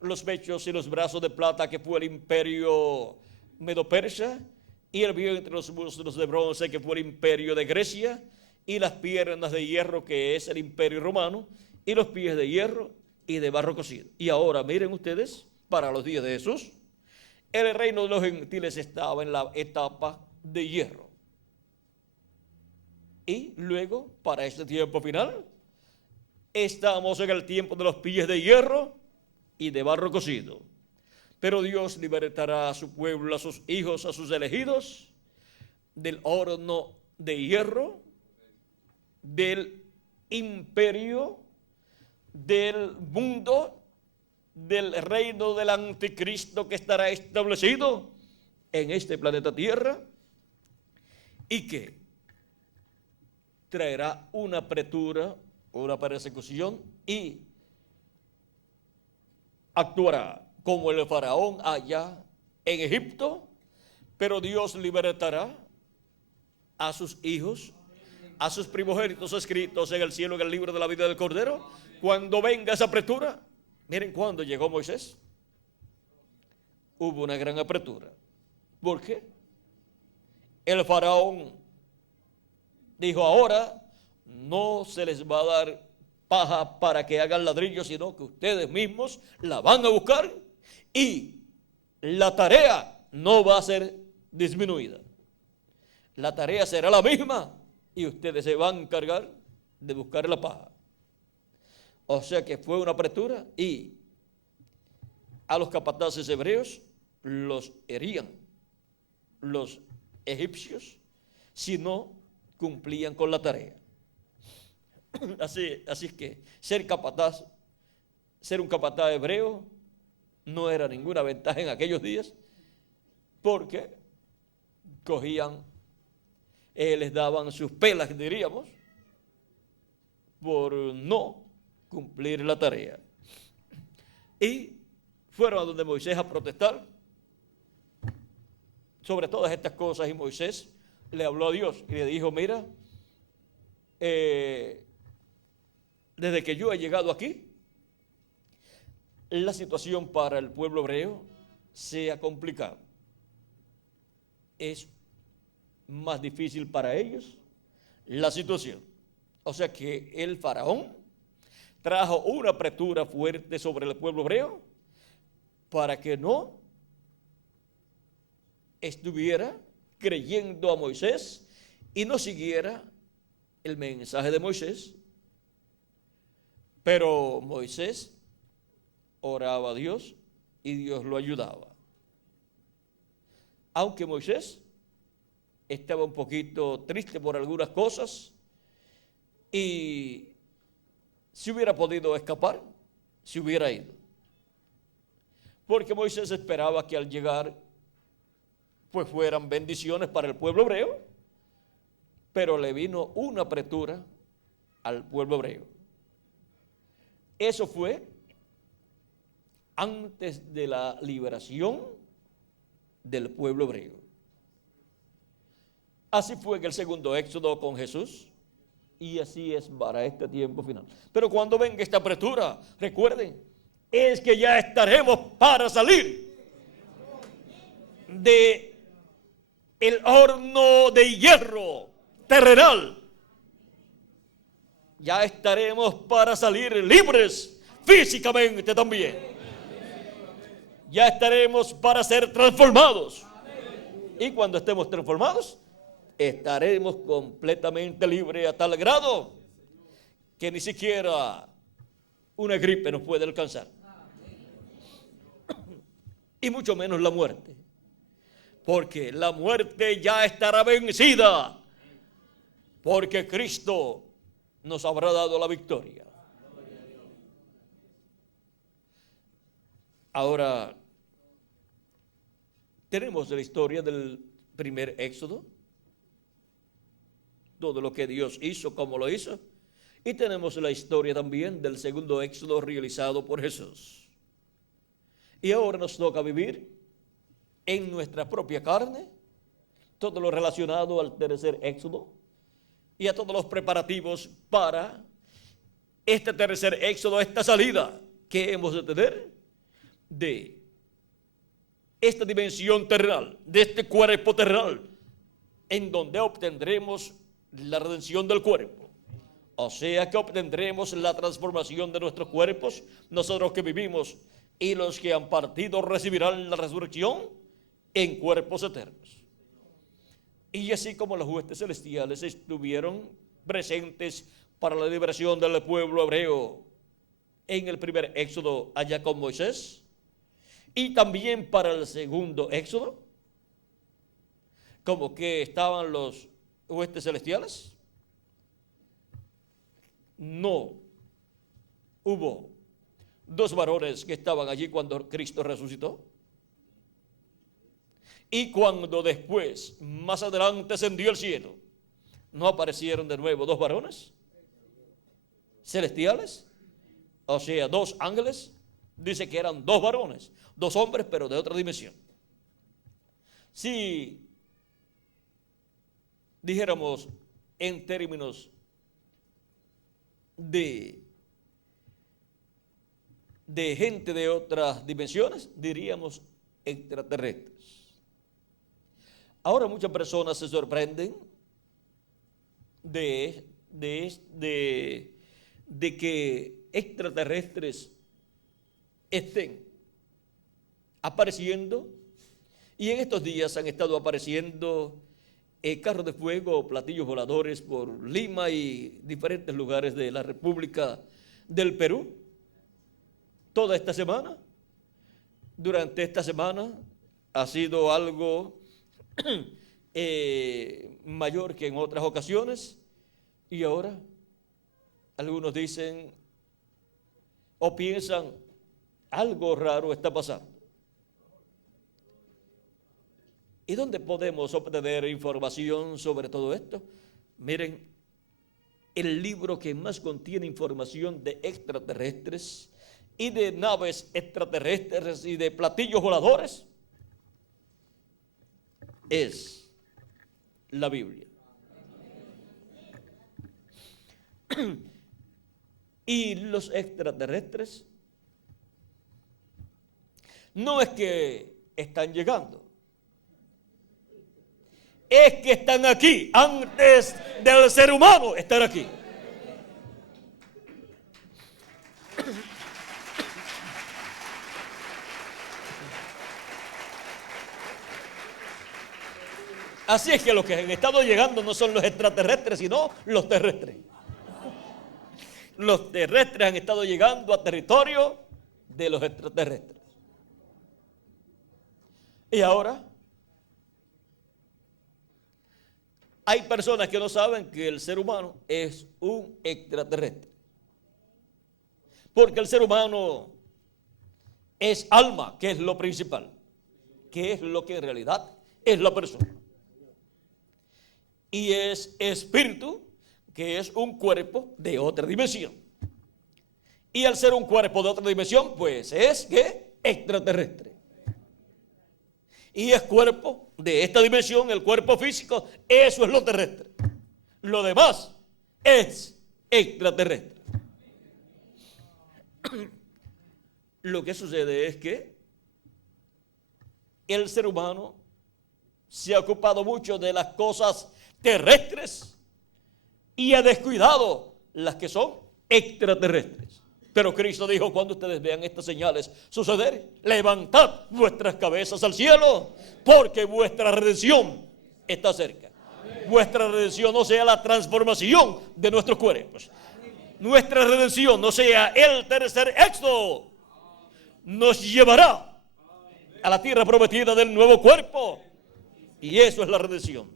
los pechos y los brazos de plata, que fue el imperio medo-persa, y el vientre y los muslos de bronce, que fue el imperio de Grecia, y las piernas de hierro, que es el imperio romano, y los pies de hierro y de barro cocido. Y ahora miren ustedes, para los días de Jesús, el reino de los gentiles estaba en la etapa de hierro. Y luego, para este tiempo final, estamos en el tiempo de los pies de hierro y de barro cocido. Pero Dios libertará a su pueblo, a sus hijos, a sus elegidos, del horno de hierro, del imperio, del mundo, del reino del anticristo que estará establecido en este planeta Tierra y que traerá una apretura, una persecución y actuará como el faraón allá en Egipto, pero Dios libertará a sus hijos, a sus primogénitos escritos en el cielo, en el libro de la vida del Cordero, cuando venga esa apretura. Miren, cuando llegó Moisés, hubo una gran apretura. ¿Por qué? El faraón dijo: ahora no se les va a dar paja para que hagan ladrillos, sino que ustedes mismos la van a buscar y la tarea no va a ser disminuida. La tarea será la misma y ustedes se van a encargar de buscar la paja. O sea que fue una apretura y a los capataces hebreos los herían los egipcios si no cumplían con la tarea. Así es que ser un capataz hebreo no era ninguna ventaja en aquellos días, porque les daban sus pelas, diríamos, por no cumplir la tarea. Y fueron a donde Moisés a protestar sobre todas estas cosas, y Moisés le habló a Dios y le dijo: mira, desde que yo he llegado aquí, la situación para el pueblo hebreo se ha complicado. Es más difícil para ellos la situación. O sea que el faraón trajo una apretura fuerte sobre el pueblo hebreo para que no estuviera creyendo a Moisés y no siguiera el mensaje de Moisés. Pero Moisés oraba a Dios y Dios lo ayudaba. Aunque Moisés estaba un poquito triste por algunas cosas y si hubiera podido escapar, se hubiera ido. Porque Moisés esperaba que al llegar pues fueran bendiciones para el pueblo hebreo, pero le vino una apretura al pueblo hebreo. Eso fue antes de la liberación del pueblo hebreo. Así fue en el segundo éxodo con Jesús y así es para este tiempo final. Pero cuando venga esta apretura, recuerden, es que ya estaremos para salir de el horno de hierro terrenal. Ya estaremos para salir libres físicamente también. Ya estaremos para ser transformados. Y cuando estemos transformados, estaremos completamente libres a tal grado que ni siquiera una gripe nos puede alcanzar. Y mucho menos la muerte. Porque la muerte ya estará vencida. Porque Cristo nos habrá dado la victoria. Ahora, tenemos la historia del primer éxodo, todo lo que Dios hizo, cómo lo hizo, y tenemos la historia también del segundo éxodo realizado por Jesús. Y ahora nos toca vivir en nuestra propia carne todo lo relacionado al tercer éxodo y a todos los preparativos para este tercer éxodo, esta salida que hemos de tener de esta dimensión terrenal, de este cuerpo terrenal, en donde obtendremos la redención del cuerpo. O sea que obtendremos la transformación de nuestros cuerpos, nosotros que vivimos, y los que han partido recibirán la resurrección en cuerpos eternos. Y así como las huestes celestiales estuvieron presentes para la liberación del pueblo hebreo en el primer éxodo allá con Moisés, y también para el segundo éxodo, como que estaban los huestes celestiales. No hubo dos varones que estaban allí cuando Cristo resucitó. Y cuando después, más adelante, ascendió al cielo, ¿no aparecieron de nuevo dos varones celestiales? O sea, dos ángeles. Dice que eran dos varones, dos hombres, pero de otra dimensión. Si dijéramos en términos de gente de otras dimensiones, diríamos extraterrestres. Ahora muchas personas se sorprenden de que extraterrestres estén apareciendo, y en estos días han estado apareciendo carros de fuego, platillos voladores por Lima y diferentes lugares de la República del Perú. Toda esta semana, durante esta semana, ha sido algo mayor que en otras ocasiones, y ahora algunos dicen o piensan algo raro está pasando. ¿Y dónde podemos obtener información sobre todo esto? Miren, el libro que más contiene información de extraterrestres y de naves extraterrestres y de platillos voladores es la Biblia. Y los extraterrestres no es que están llegando, es que están aquí antes del ser humano estar aquí. Así es que los que han estado llegando no son los extraterrestres, sino los terrestres. Los terrestres han estado llegando a territorio de los extraterrestres. Y ahora hay personas que no saben que el ser humano es un extraterrestre. Porque el ser humano es alma, que es lo principal, que es lo que en realidad es la persona. Y es espíritu, que es un cuerpo de otra dimensión. Y al ser un cuerpo de otra dimensión, pues es que extraterrestre. Y es cuerpo de esta dimensión, el cuerpo físico, eso es lo terrestre. Lo demás es extraterrestre. Lo que sucede es que el ser humano se ha ocupado mucho de las cosas terrestres y ha descuidado las que son extraterrestres. Pero Cristo dijo: cuando ustedes vean estas señales suceder, levantad vuestras cabezas al cielo, porque vuestra redención está cerca. Amén. Vuestra redención no sea la transformación de nuestros cuerpos. Nuestra redención no sea el tercer éxodo. Nos llevará a la tierra prometida del nuevo cuerpo. Y eso es la redención.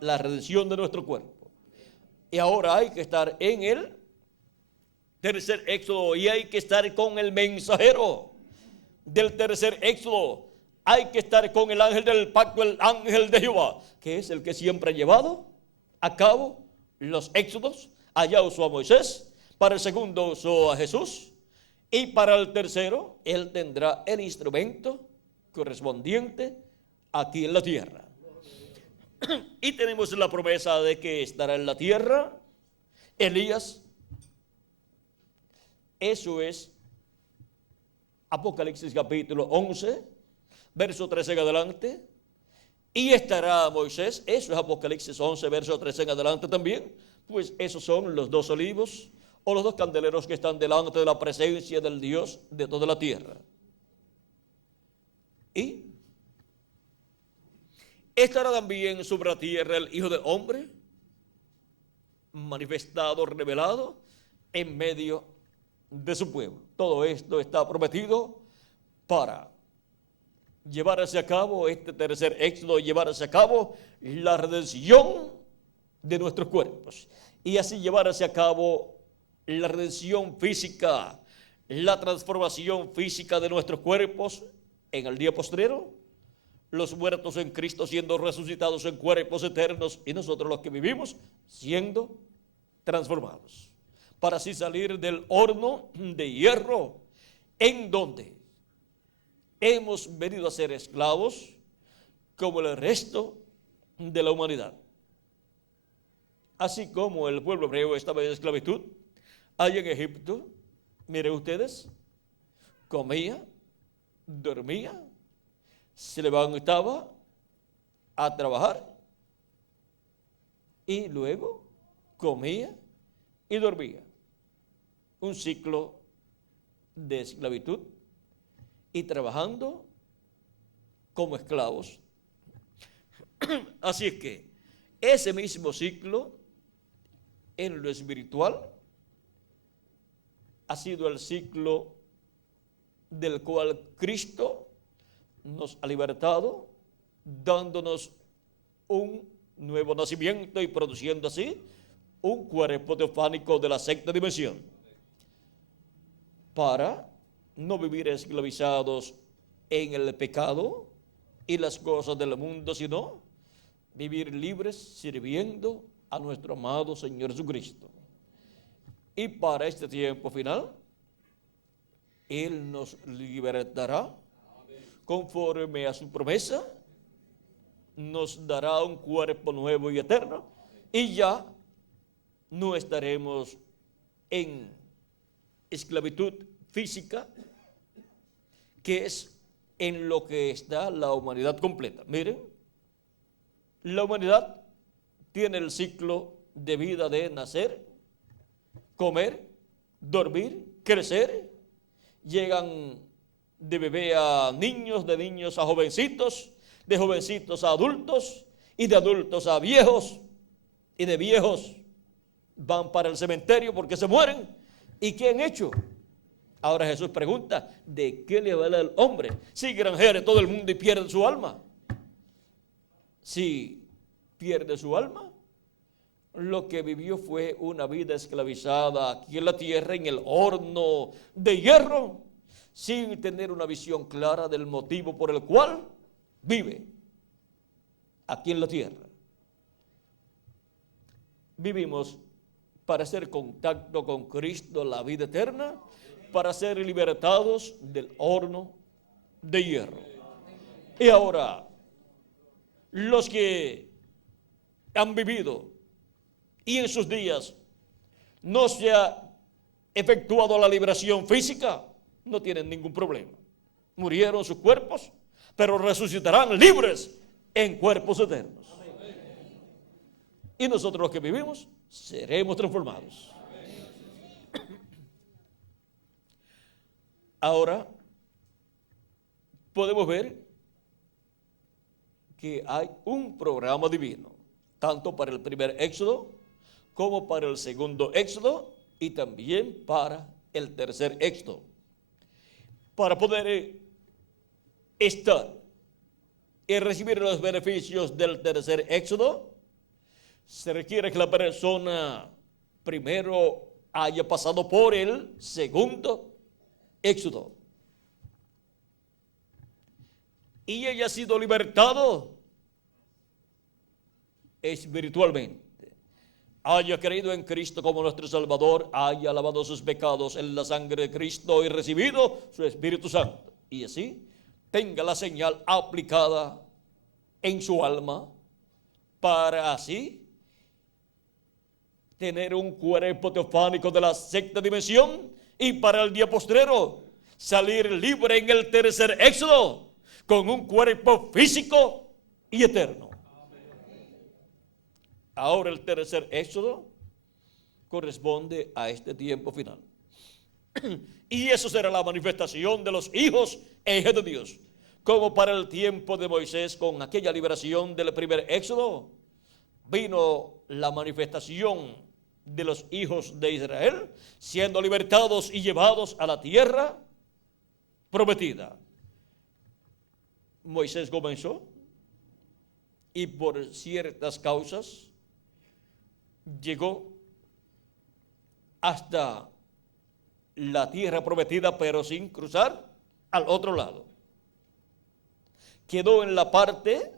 La redención de nuestro cuerpo. Y ahora hay que estar en el tercer éxodo, y hay que estar con el mensajero del tercer éxodo. Hay que estar con el ángel del pacto, el ángel de Jehová, que es el que siempre ha llevado a cabo los éxodos. Allá usó a Moisés, para el segundo usó a Jesús, y para el tercero él tendrá el instrumento correspondiente aquí en la tierra. Y tenemos la promesa de que estará en la tierra Elías. Eso es Apocalipsis capítulo 11, verso 13 en adelante. Y estará Moisés, eso es Apocalipsis 11, verso 13 en adelante también. Pues esos son los dos olivos o los dos candeleros que están delante de la presencia del Dios de toda la tierra. Y estará también sobre la tierra el Hijo del Hombre, manifestado, revelado en medio de su pueblo. Todo esto está prometido para llevarse a cabo este tercer éxodo, llevarse a cabo la redención de nuestros cuerpos y así llevarse a cabo la redención física, la transformación física de nuestros cuerpos en el día postrero, los muertos en Cristo siendo resucitados en cuerpos eternos y nosotros los que vivimos siendo transformados, para así salir del horno de hierro en donde hemos venido a ser esclavos como el resto de la humanidad. Así como el pueblo hebreo estaba en esclavitud allá en Egipto, miren ustedes, comía, dormía, se levantaba a trabajar y luego comía y dormía. Un ciclo de esclavitud y trabajando como esclavos. Así es que ese mismo ciclo en lo espiritual ha sido el ciclo del cual Cristo nos ha libertado, dándonos un nuevo nacimiento y produciendo así un cuerpo teofánico de la sexta dimensión, para no vivir esclavizados en el pecado y las cosas del mundo, sino vivir libres sirviendo a nuestro amado Señor Jesucristo. Y para este tiempo final, Él nos libertará conforme a su promesa, nos dará un cuerpo nuevo y eterno, y ya no estaremos en esclavitud física, que es en lo que está la humanidad completa. Miren, la humanidad tiene el ciclo de vida de nacer, comer, dormir, crecer. Llegan de bebé a niños, de niños a jovencitos, de jovencitos a adultos y de adultos a viejos, y de viejos van para el cementerio porque se mueren. ¿Y qué han hecho? Ahora Jesús pregunta, ¿de qué le vale al hombre si granjere todo el mundo y pierde su alma? Si pierde su alma, lo que vivió fue una vida esclavizada aquí en la tierra, en el horno de hierro, sin tener una visión clara del motivo por el cual vive aquí en la tierra. Vivimos para hacer contacto con Cristo, la vida eterna, para ser libertados del horno de hierro. Y ahora, los que han vivido y en sus días no se ha efectuado la liberación física, no tienen ningún problema. Murieron sus cuerpos, pero resucitarán libres en cuerpos eternos. Y nosotros los que vivimos seremos transformados. Ahora podemos ver que hay un programa divino, tanto para el primer éxodo como para el segundo éxodo y también para el tercer éxodo. Para poder estar y recibir los beneficios del tercer éxodo, se requiere que la persona primero haya pasado por el segundo éxodo y haya sido libertado espiritualmente, haya creído en Cristo como nuestro Salvador, haya lavado sus pecados en la sangre de Cristo y recibido su Espíritu Santo, y así tenga la señal aplicada en su alma, para así tener un cuerpo teofánico de la sexta dimensión y para el día postrero salir libre en el tercer éxodo con un cuerpo físico y eterno. Ahora el tercer éxodo corresponde a este tiempo final. Y eso será la manifestación de los hijos e hijas de Dios. Como para el tiempo de Moisés, con aquella liberación del primer éxodo, vino la manifestación de los hijos de Israel, siendo libertados y llevados a la tierra prometida. Moisés comenzó y por ciertas causas llegó hasta la tierra prometida, pero sin cruzar al otro lado. Quedó en la parte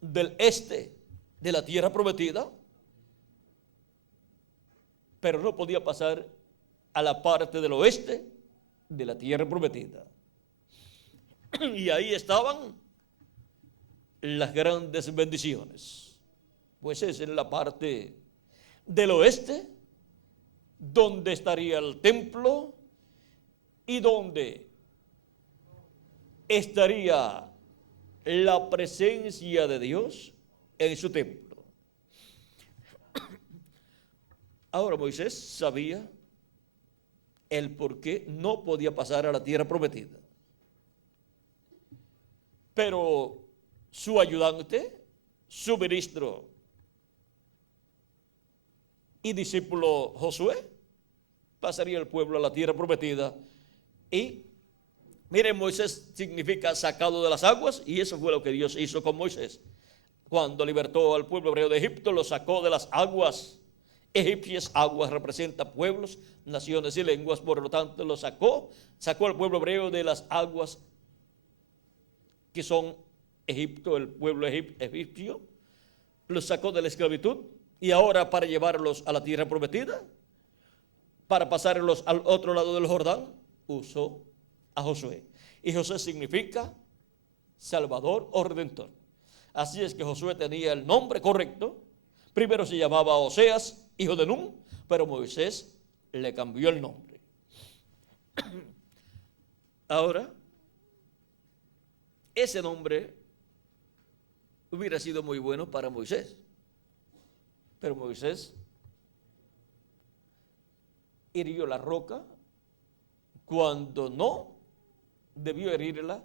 del este de la tierra prometida, pero no podía pasar a la parte del oeste de la tierra prometida. Y ahí estaban las grandes bendiciones, pues es en la parte del oeste donde estaría el templo y donde estaría la presencia de Dios en su templo. Ahora Moisés sabía el por qué no podía pasar a la tierra prometida, pero su ayudante, su ministro y discípulo Josué pasaría el pueblo a la tierra prometida. Y miren, Moisés significa sacado de las aguas, y eso fue lo que Dios hizo con Moisés. Cuando libertó al pueblo hebreo de Egipto, lo sacó de las aguas egipcias. Aguas representa pueblos, naciones y lenguas, por lo tanto lo sacó al pueblo hebreo de las aguas que son Egipto, el pueblo egipcio, los sacó de la esclavitud, y ahora para llevarlos a la tierra prometida, para pasarlos al otro lado del Jordán, usó a Josué. Y Josué significa Salvador o Redentor. Así es que Josué tenía el nombre correcto. Primero se llamaba Oseas, hijo de Nun, pero Moisés le cambió el nombre. Ahora, ese nombre hubiera sido muy bueno para Moisés, pero Moisés hirió la roca cuando no debió herirla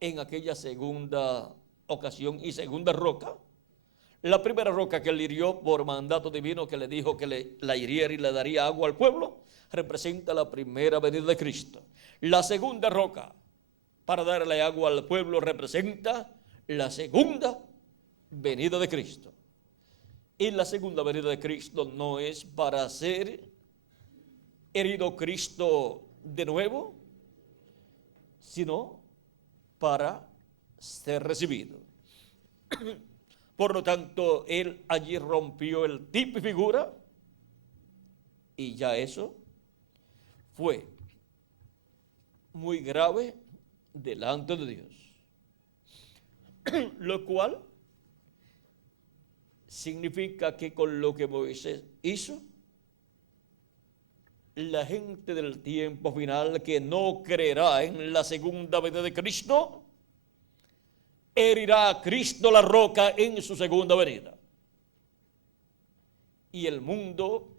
en aquella segunda ocasión y segunda roca. La primera roca que él hirió por mandato divino, que le dijo que la hiriera y le daría agua al pueblo, representa la primera venida de Cristo. La segunda roca para darle agua al pueblo representa la segunda venida de Cristo. Y la segunda venida de Cristo no es para ser herido Cristo de nuevo, sino para ser recibido. Por lo tanto, él allí rompió el tipo y figura, y ya eso fue muy grave delante de Dios. Lo cual significa que con lo que Moisés hizo, la gente del tiempo final que no creerá en la segunda venida de Cristo, herirá a Cristo la roca en su segunda venida. Y el mundo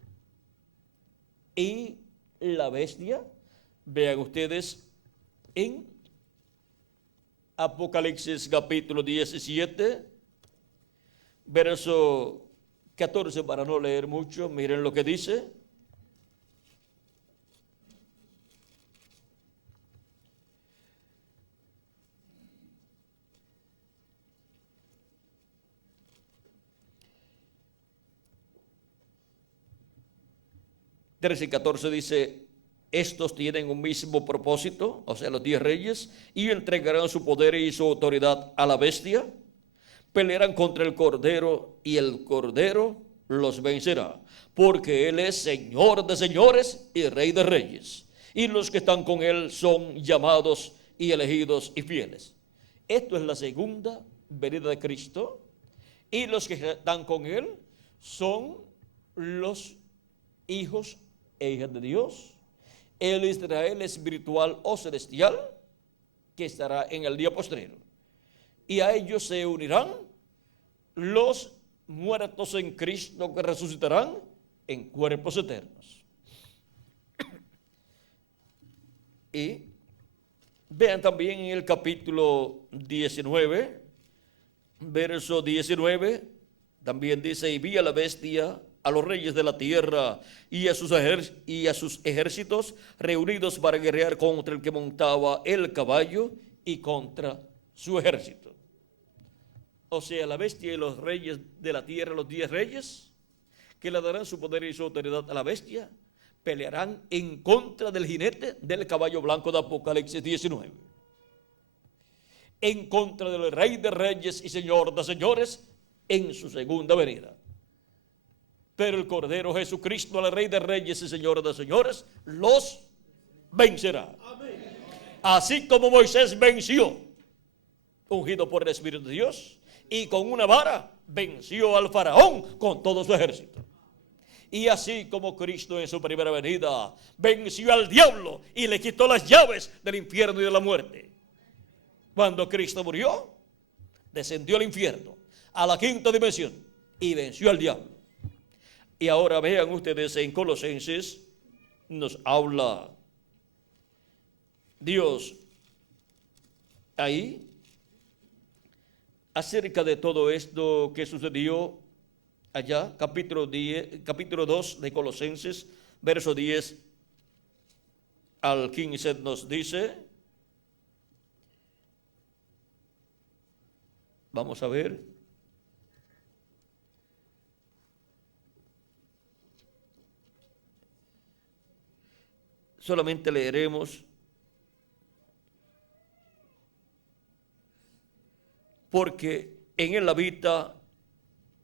y la bestia, vean ustedes en Apocalipsis capítulo 17, verso 14, para no leer mucho, miren lo que dice. Y 14 dice: estos tienen un mismo propósito, o sea, los 10 reyes, y entregarán su poder y su autoridad a la bestia, pelearán contra el Cordero, y el Cordero los vencerá, porque Él es Señor de señores y Rey de reyes, y los que están con Él son llamados y elegidos y fieles. Esto es la segunda venida de Cristo, y los que están con Él son los hijos e hijas de Dios, el Israel espiritual o celestial que estará en el día postrero. Y a ellos se unirán los muertos en Cristo, que resucitarán en cuerpos eternos. Y vean también en el capítulo 19, verso 19, también dice: y vi a la bestia, a los reyes de la tierra y a sus ejércitos reunidos para guerrear contra el que montaba el caballo y contra su ejército. O sea, la bestia y los reyes de la tierra, los 10 reyes, que le darán su poder y su autoridad a la bestia, pelearán en contra del jinete del caballo blanco de Apocalipsis 19. En contra del rey de reyes y señor de señores en su segunda venida. Pero el Cordero Jesucristo, el rey de reyes y señor de señores, los vencerá. Amén. Así como Moisés venció, ungido por el Espíritu de Dios, y con una vara venció al faraón con todo su ejército. Y así como Cristo en su primera venida venció al diablo y le quitó las llaves del infierno y de la muerte. Cuando Cristo murió, descendió al infierno, a la quinta dimensión, y venció al diablo. Y ahora vean ustedes, en Colosenses nos habla Dios ahí acerca de todo esto que sucedió allá, capítulo 2 de Colosenses, verso 10 al 15 nos dice, vamos a ver, solamente leeremos, porque en él habita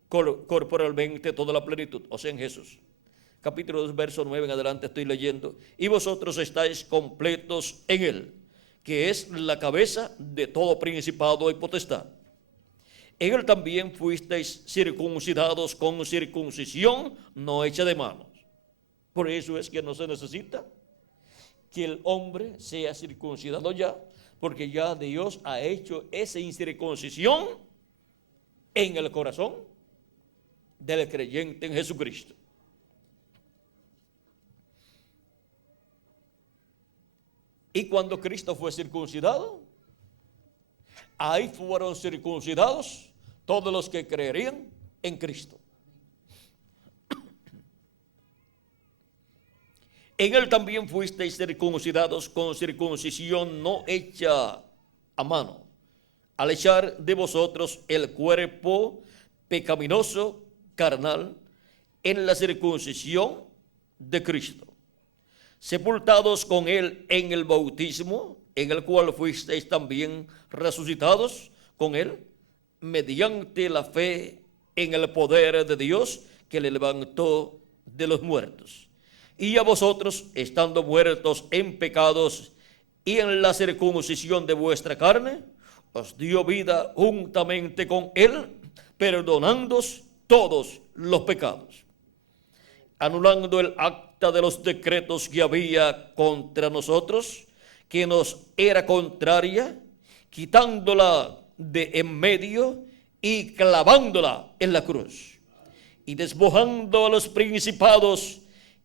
corporalmente toda la plenitud, o sea, en Jesús. Capítulo 2, verso 9 en adelante estoy leyendo. Y vosotros estáis completos en él, que es la cabeza de todo principado y potestad. En él también fuisteis circuncidados con circuncisión no hecha de manos. Por eso es que no se necesita que el hombre sea circuncidado ya, porque ya Dios ha hecho esa incircuncisión en el corazón del creyente en Jesucristo. Y cuando Cristo fue circuncidado, ahí fueron circuncidados todos los que creerían en Cristo. En él también fuisteis circuncidados con circuncisión no hecha a mano, al echar de vosotros el cuerpo pecaminoso carnal en la circuncisión de Cristo, sepultados con él en el bautismo, en el cual fuisteis también resucitados con él, mediante la fe en el poder de Dios que le levantó de los muertos. Y a vosotros, estando muertos en pecados y en la circuncisión de vuestra carne, os dio vida juntamente con él, perdonándoos todos los pecados, anulando el acta de los decretos que había contra nosotros, que nos era contraria, quitándola de en medio y clavándola en la cruz, y despojando a los principados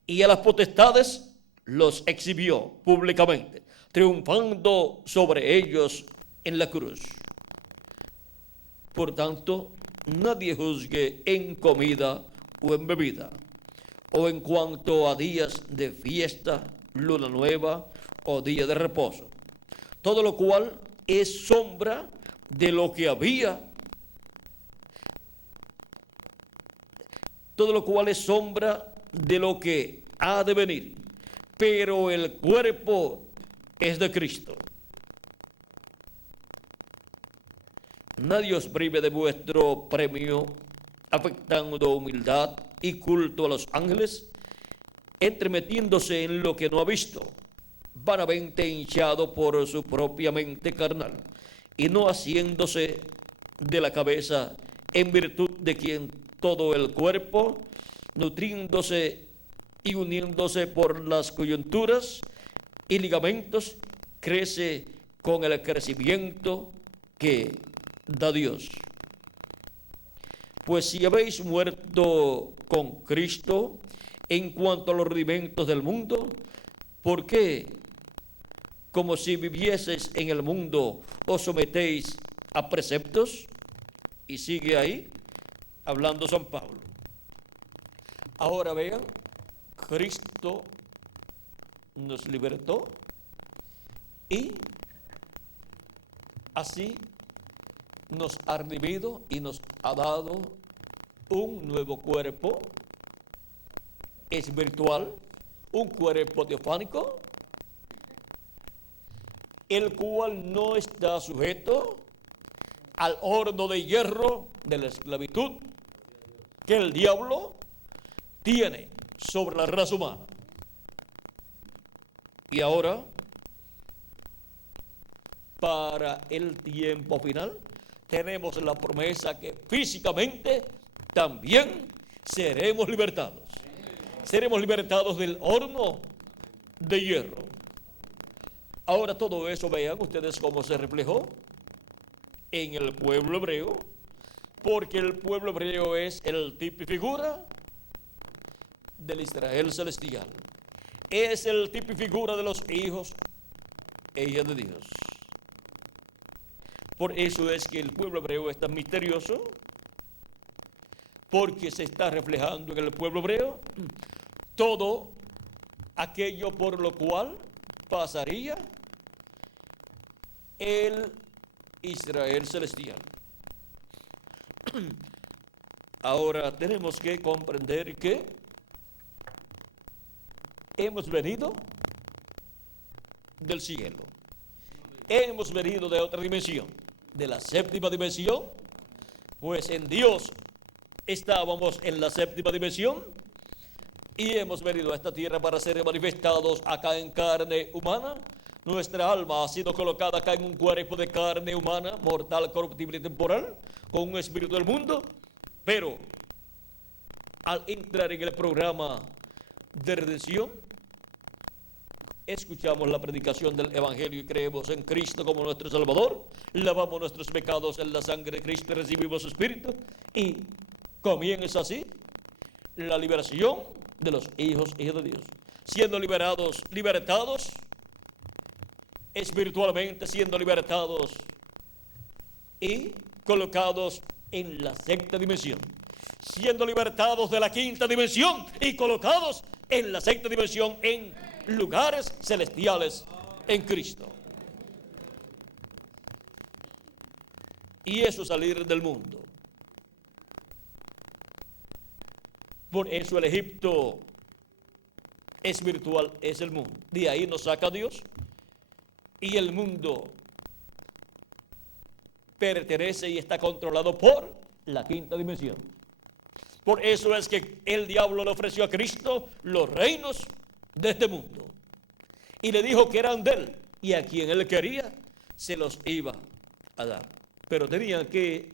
y a las potestades, los exhibió públicamente, triunfando sobre ellos en la cruz. Por tanto, nadie juzgue en comida o en bebida, o en cuanto a días de fiesta, luna nueva o día de reposo, todo lo cual es sombra de lo que había, todo lo cual es sombra de lo que ha de venir, pero el cuerpo es de Cristo. Nadie os prive de vuestro premio, afectando humildad y culto a los ángeles, entremetiéndose en lo que no ha visto, vanamente hinchado por su propia mente carnal, y no haciéndose de la cabeza, en virtud de quien todo el cuerpo, nutriéndose y uniéndose por las coyunturas y ligamentos, crece con el crecimiento que da Dios. Pues si habéis muerto con Cristo en cuanto a los rudimentos del mundo, ¿por qué, como si vivieseis en el mundo, os sometéis a preceptos? Y sigue ahí hablando San Pablo. Ahora vean, Cristo nos libertó y así nos ha redimido y nos ha dado un nuevo cuerpo espiritual, un cuerpo teofánico, el cual no está sujeto al horno de hierro de la esclavitud que el diablo tiene sobre la raza humana. Y ahora, para el tiempo final, tenemos la promesa que físicamente también seremos libertados. Seremos libertados del horno de hierro. Ahora todo eso, vean ustedes cómo se reflejó en el pueblo hebreo, porque el pueblo hebreo es el tipo y figura del Israel celestial. Es el tipo y figura de los hijos e hijas de Dios. Por eso es que el pueblo hebreo es tan misterioso, porque se está reflejando en el pueblo hebreo todo aquello por lo cual pasaría el Israel celestial. Ahora tenemos que comprender que hemos venido del cielo. Hemos venido de otra dimensión, de la séptima dimensión, pues en Dios estábamos en la séptima dimensión y hemos venido a esta tierra para ser manifestados acá en carne humana. Nuestra alma ha sido colocada acá en un cuerpo de carne humana, mortal, corruptible y temporal, con un espíritu del mundo, pero al entrar en el programa de redención, escuchamos la predicación del Evangelio y creemos en Cristo como nuestro Salvador, lavamos nuestros pecados en la sangre de Cristo y recibimos su Espíritu, y comienza así la liberación de los hijos e hijas de Dios, siendo libertados espiritualmente, siendo libertados y colocados en la sexta dimensión, siendo libertados de la quinta dimensión y colocados en la sexta dimensión, en lugares celestiales en Cristo. Y eso es salir del mundo. Por eso el Egipto espiritual es el mundo. De ahí nos saca Dios. Y el mundo pertenece y está controlado por la quinta dimensión. Por eso es que el diablo le ofreció a Cristo los reinos de este mundo. Y le dijo que eran de él. Y a quien él quería, se los iba a dar. Pero tenía que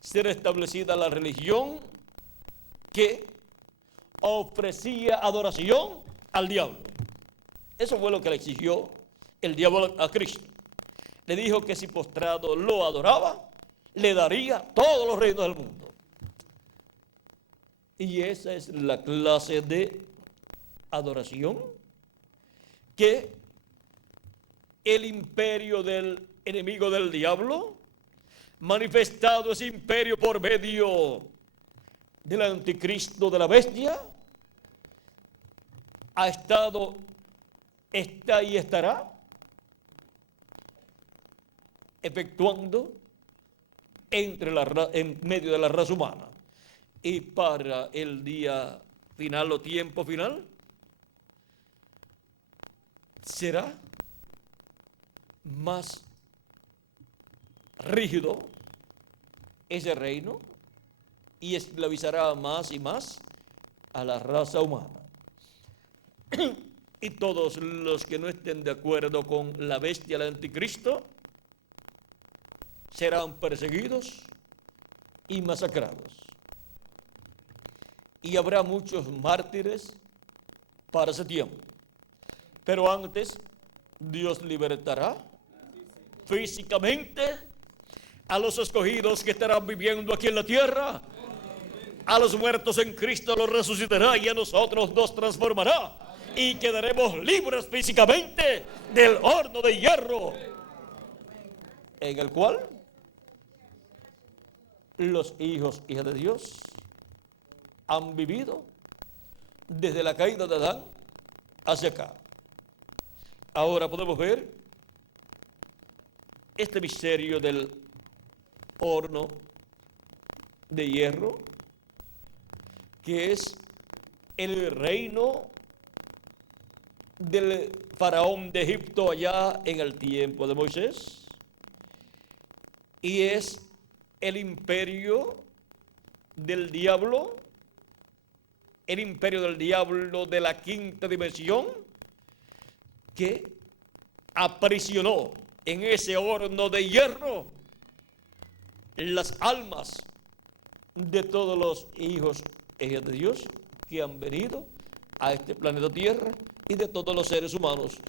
ser establecida la religión que ofrecía adoración al diablo. Eso fue lo que le exigió el diablo a Cristo. Le dijo que si postrado lo adoraba, le daría todos los reinos del mundo. Y esa es la clase de adoración que el imperio del enemigo del diablo, manifestado ese imperio por medio del anticristo de la bestia, ha estado, está y estará efectuando en medio de la raza humana. Y para el día final o tiempo final, será más rígido ese reino y esclavizará más y más a la raza humana. Y todos los que no estén de acuerdo con la bestia del anticristo serán perseguidos y masacrados. Y habrá muchos mártires para ese tiempo. Pero antes, Dios libertará físicamente a los escogidos que estarán viviendo aquí en la tierra. A los muertos en Cristo los resucitará y a nosotros nos transformará. Y quedaremos libres físicamente del horno de hierro en el cual los hijos y hijas de Dios han vivido desde la caída de Adán hacia acá. Ahora podemos ver este misterio del horno de hierro, que es el reino del faraón de Egipto allá en el tiempo de Moisés, y es el imperio del diablo, el imperio del diablo de la quinta dimensión, que aprisionó en ese horno de hierro las almas de todos los hijos e hijas de Dios que han venido a este planeta Tierra y de todos los seres humanos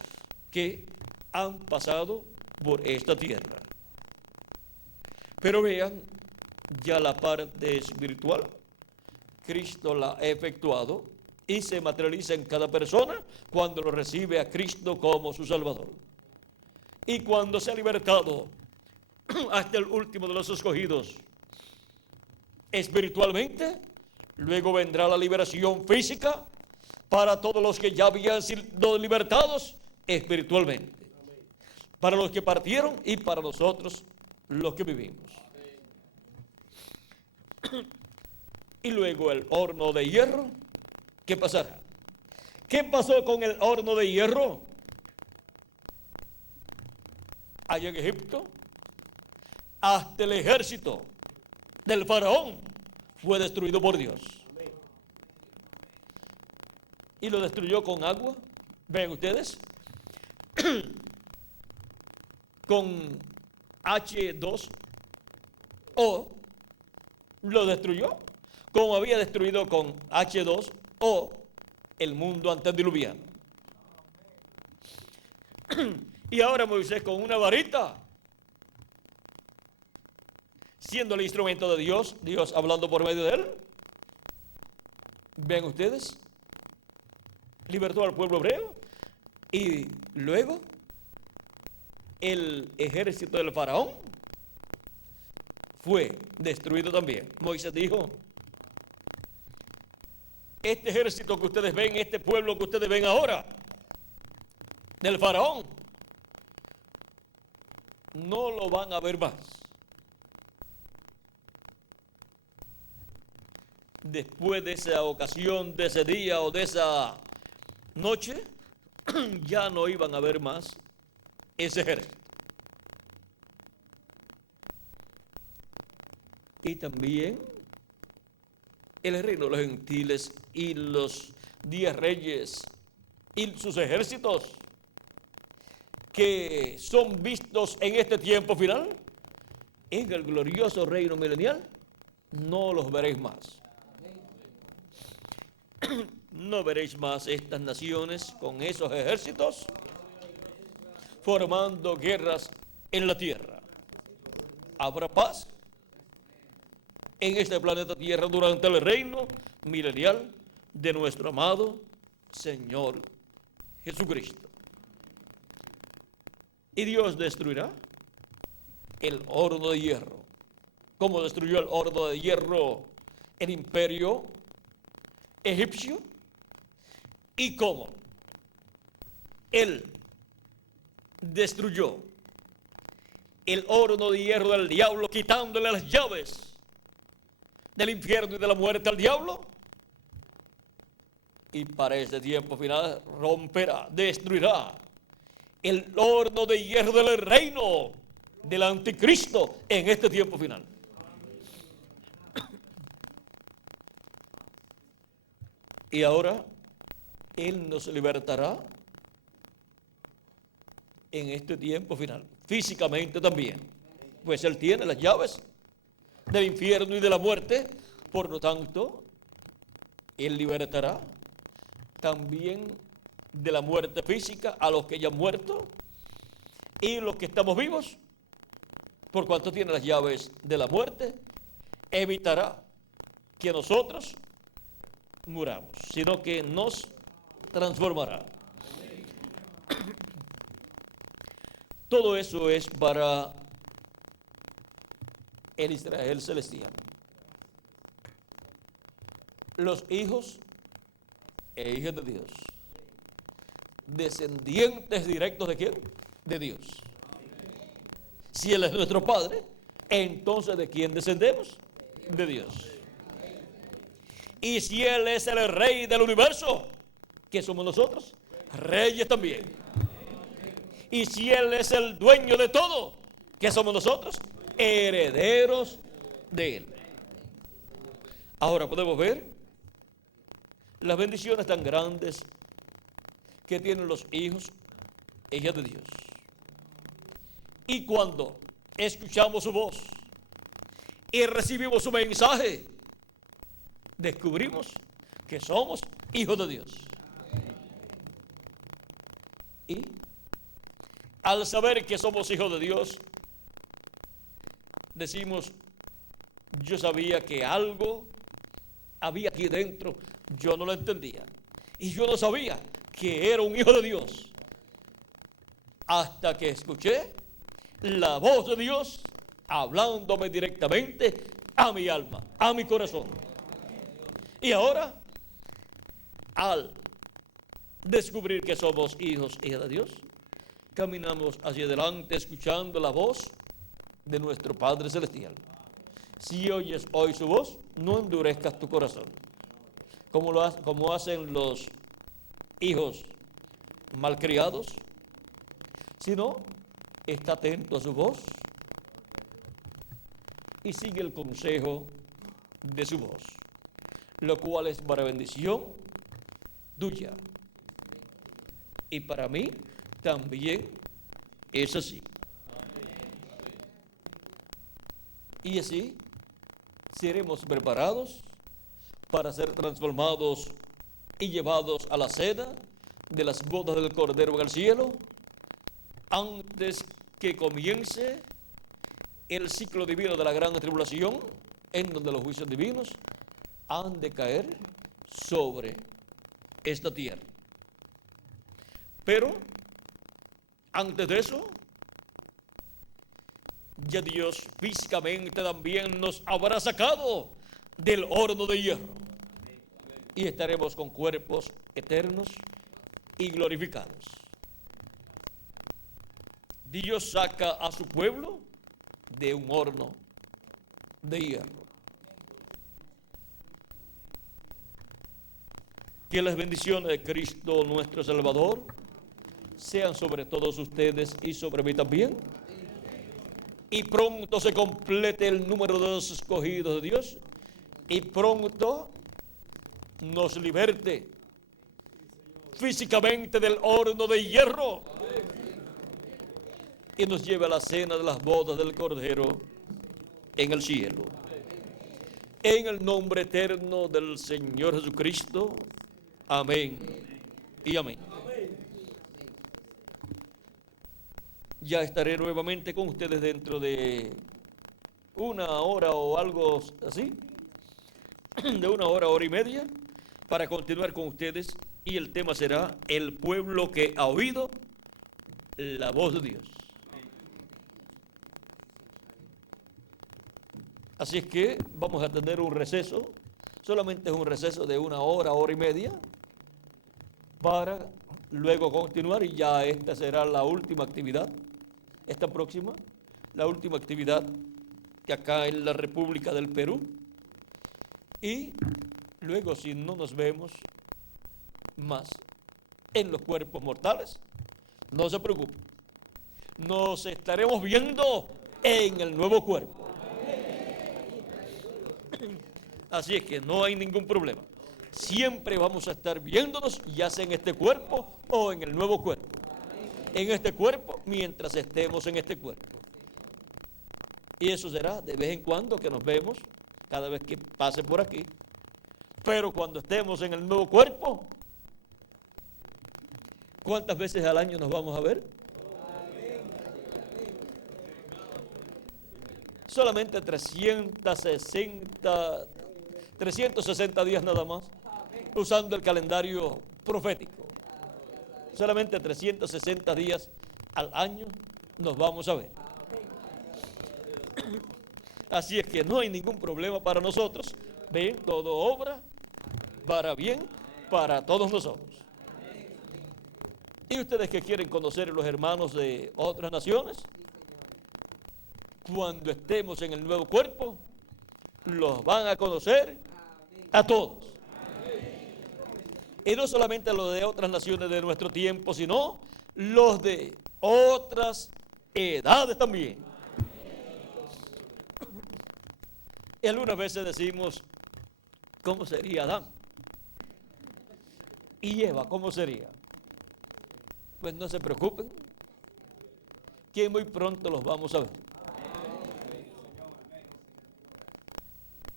que han pasado por esta tierra. Pero vean, ya la parte espiritual, Cristo la ha efectuado y se materializa en cada persona cuando lo recibe a Cristo como su Salvador. Y cuando se ha libertado hasta el último de los escogidos espiritualmente, luego vendrá la liberación física para todos los que ya habían sido libertados espiritualmente, para los que partieron y para nosotros los que vivimos. Y luego el horno de hierro, ¿qué pasará? ¿Qué pasó con el horno de hierro allá en Egipto? Hasta el ejército del faraón fue destruido por Dios. Y lo destruyó con agua. Ven ustedes, con H2O, lo destruyó como había destruido con H2O el mundo antediluviano. Y ahora Moisés, con una varita, siendo el instrumento de Dios, Dios hablando por medio de él, ven ustedes, libertó al pueblo hebreo. Y luego el ejército del faraón fue destruido también. Moisés dijo: este ejército que ustedes ven, este pueblo que ustedes ven ahora, del faraón, no lo van a ver más. Después de esa ocasión, de ese día o de esa noche, ya no iban a ver más ese ejército. Y también el reino de los gentiles y los 10 reyes y sus ejércitos que son vistos en este tiempo final, en el glorioso reino milenial, no los veréis más. No veréis más estas naciones con esos ejércitos formando guerras en la tierra. Habrá paz en este planeta Tierra durante el reino milenial de nuestro amado Señor Jesucristo. Y Dios destruirá el horno de hierro. ¿Cómo destruyó el horno de hierro el imperio egipcio? ¿Y cómo Él destruyó el horno de hierro del diablo, quitándole las llaves del infierno y de la muerte al diablo? Y para este tiempo final romperá, destruirá el horno de hierro del reino del anticristo en este tiempo final. Y ahora Él nos libertará en este tiempo final, físicamente también, pues Él tiene las llaves del infierno y de la muerte. Por lo tanto, Él libertará también de la muerte física a los que ya han muerto y los que estamos vivos, por cuanto tiene las llaves de la muerte, evitará que nosotros muramos, sino que nos transformará. Todo eso es para el Israel celestial. Los hijos e hijas de Dios, descendientes directos ¿de quién? De Dios. Si Él es nuestro Padre, entonces ¿de quién descendemos? De Dios. Y si Él es el Rey del universo, ¿qué somos nosotros? Reyes también. Y si Él es el dueño de todo, ¿qué somos nosotros? Herederos de Él. Ahora podemos ver las bendiciones tan grandes que tienen los hijos e hijas de Dios. Y cuando escuchamos su voz y recibimos su mensaje, descubrimos que somos hijos de Dios. Y al saber que somos hijos de Dios, decimos, yo sabía que algo había aquí dentro, yo no lo entendía. Y yo no sabía que era un hijo de Dios. Hasta que escuché la voz de Dios hablándome directamente a mi alma, a mi corazón. Y ahora, al descubrir que somos hijos e hijas de Dios, caminamos hacia adelante escuchando la voz de nuestro Padre Celestial. Si oyes hoy su voz, no endurezcas tu corazón, como hacen los hijos malcriados, sino está atento a su voz y sigue el consejo de su voz, lo cual es para bendición tuya. Y para mí también es así. Y así seremos preparados para ser transformados y llevados a la cena de las bodas del Cordero en el cielo, antes que comience el ciclo divino de la gran tribulación, en donde los juicios divinos han de caer sobre esta tierra. Pero antes de eso, ya Dios físicamente también nos habrá sacado del horno de hierro y estaremos con cuerpos eternos y glorificados. Dios saca a su pueblo de un horno de hierro. Que las bendiciones de Cristo nuestro Salvador sean sobre todos ustedes y sobre mí también. Y pronto se complete el número de los escogidos de Dios. Y pronto nos liberte físicamente del horno de hierro. Y nos lleve a la cena de las bodas del Cordero en el cielo. En el nombre eterno del Señor Jesucristo. Amén y amén. Ya estaré nuevamente con ustedes dentro de una hora o algo así, de una hora, hora y media, para continuar con ustedes, y el tema será el pueblo que ha oído la voz de Dios. Así es que vamos a tener un receso, solamente es un receso de una hora, hora y media, para luego continuar, y ya esta será la última actividad. Esta próxima, la última actividad que acá en la República del Perú. Y luego, si no nos vemos más en los cuerpos mortales, no se preocupen, nos estaremos viendo en el nuevo cuerpo. Así es que no hay ningún problema. Siempre vamos a estar viéndonos, ya sea en este cuerpo o en el nuevo cuerpo. En este cuerpo, mientras estemos en este cuerpo. Y eso será de vez en cuando que nos vemos, cada vez que pase por aquí. Pero cuando estemos en el nuevo cuerpo, ¿cuántas veces al año nos vamos a ver? Solamente 360 días nada más, usando el calendario profético. Solamente 360 días al año nos vamos a ver. Así es que no hay ningún problema para nosotros. Ven, todo obra para bien para todos nosotros. Y ustedes que quieren conocer a los hermanos de otras naciones, cuando estemos en el nuevo cuerpo, los van a conocer a todos. Y no solamente los de otras naciones de nuestro tiempo, sino los de otras edades también. Y algunas veces decimos, ¿cómo sería Adán? Y Eva, ¿cómo sería? Pues no se preocupen, que muy pronto los vamos a ver.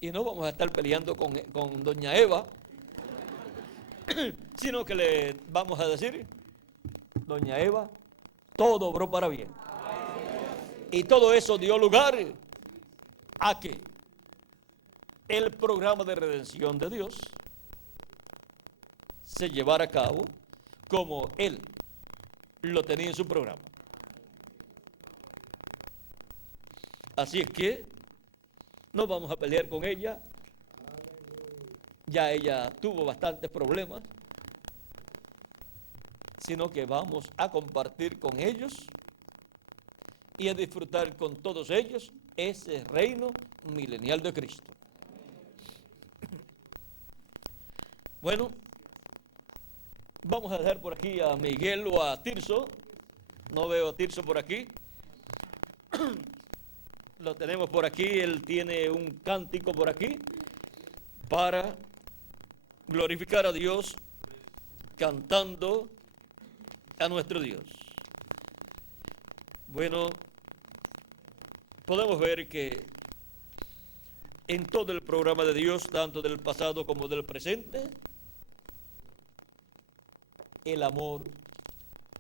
Y no vamos a estar peleando con doña Eva, sino que le vamos a decir, doña Eva, todo obró para bien. Y todo eso dio lugar a que el programa de redención de Dios se llevara a cabo como Él lo tenía en su programa. Así es que no vamos a pelear con ella. Ya ella tuvo bastantes problemas, sino que vamos a compartir con ellos y a disfrutar con todos ellos ese reino milenial de Cristo. Bueno, vamos a dejar por aquí a Miguel o a Tirso. No veo a Tirso por aquí. Lo tenemos por aquí, él tiene un cántico por aquí para glorificar a Dios cantando a nuestro Dios. Bueno, podemos ver que en todo el programa de Dios, tanto del pasado como del presente, el amor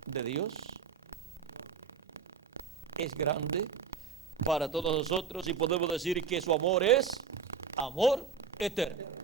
de Dios es grande para todos nosotros y podemos decir que su amor es amor eterno.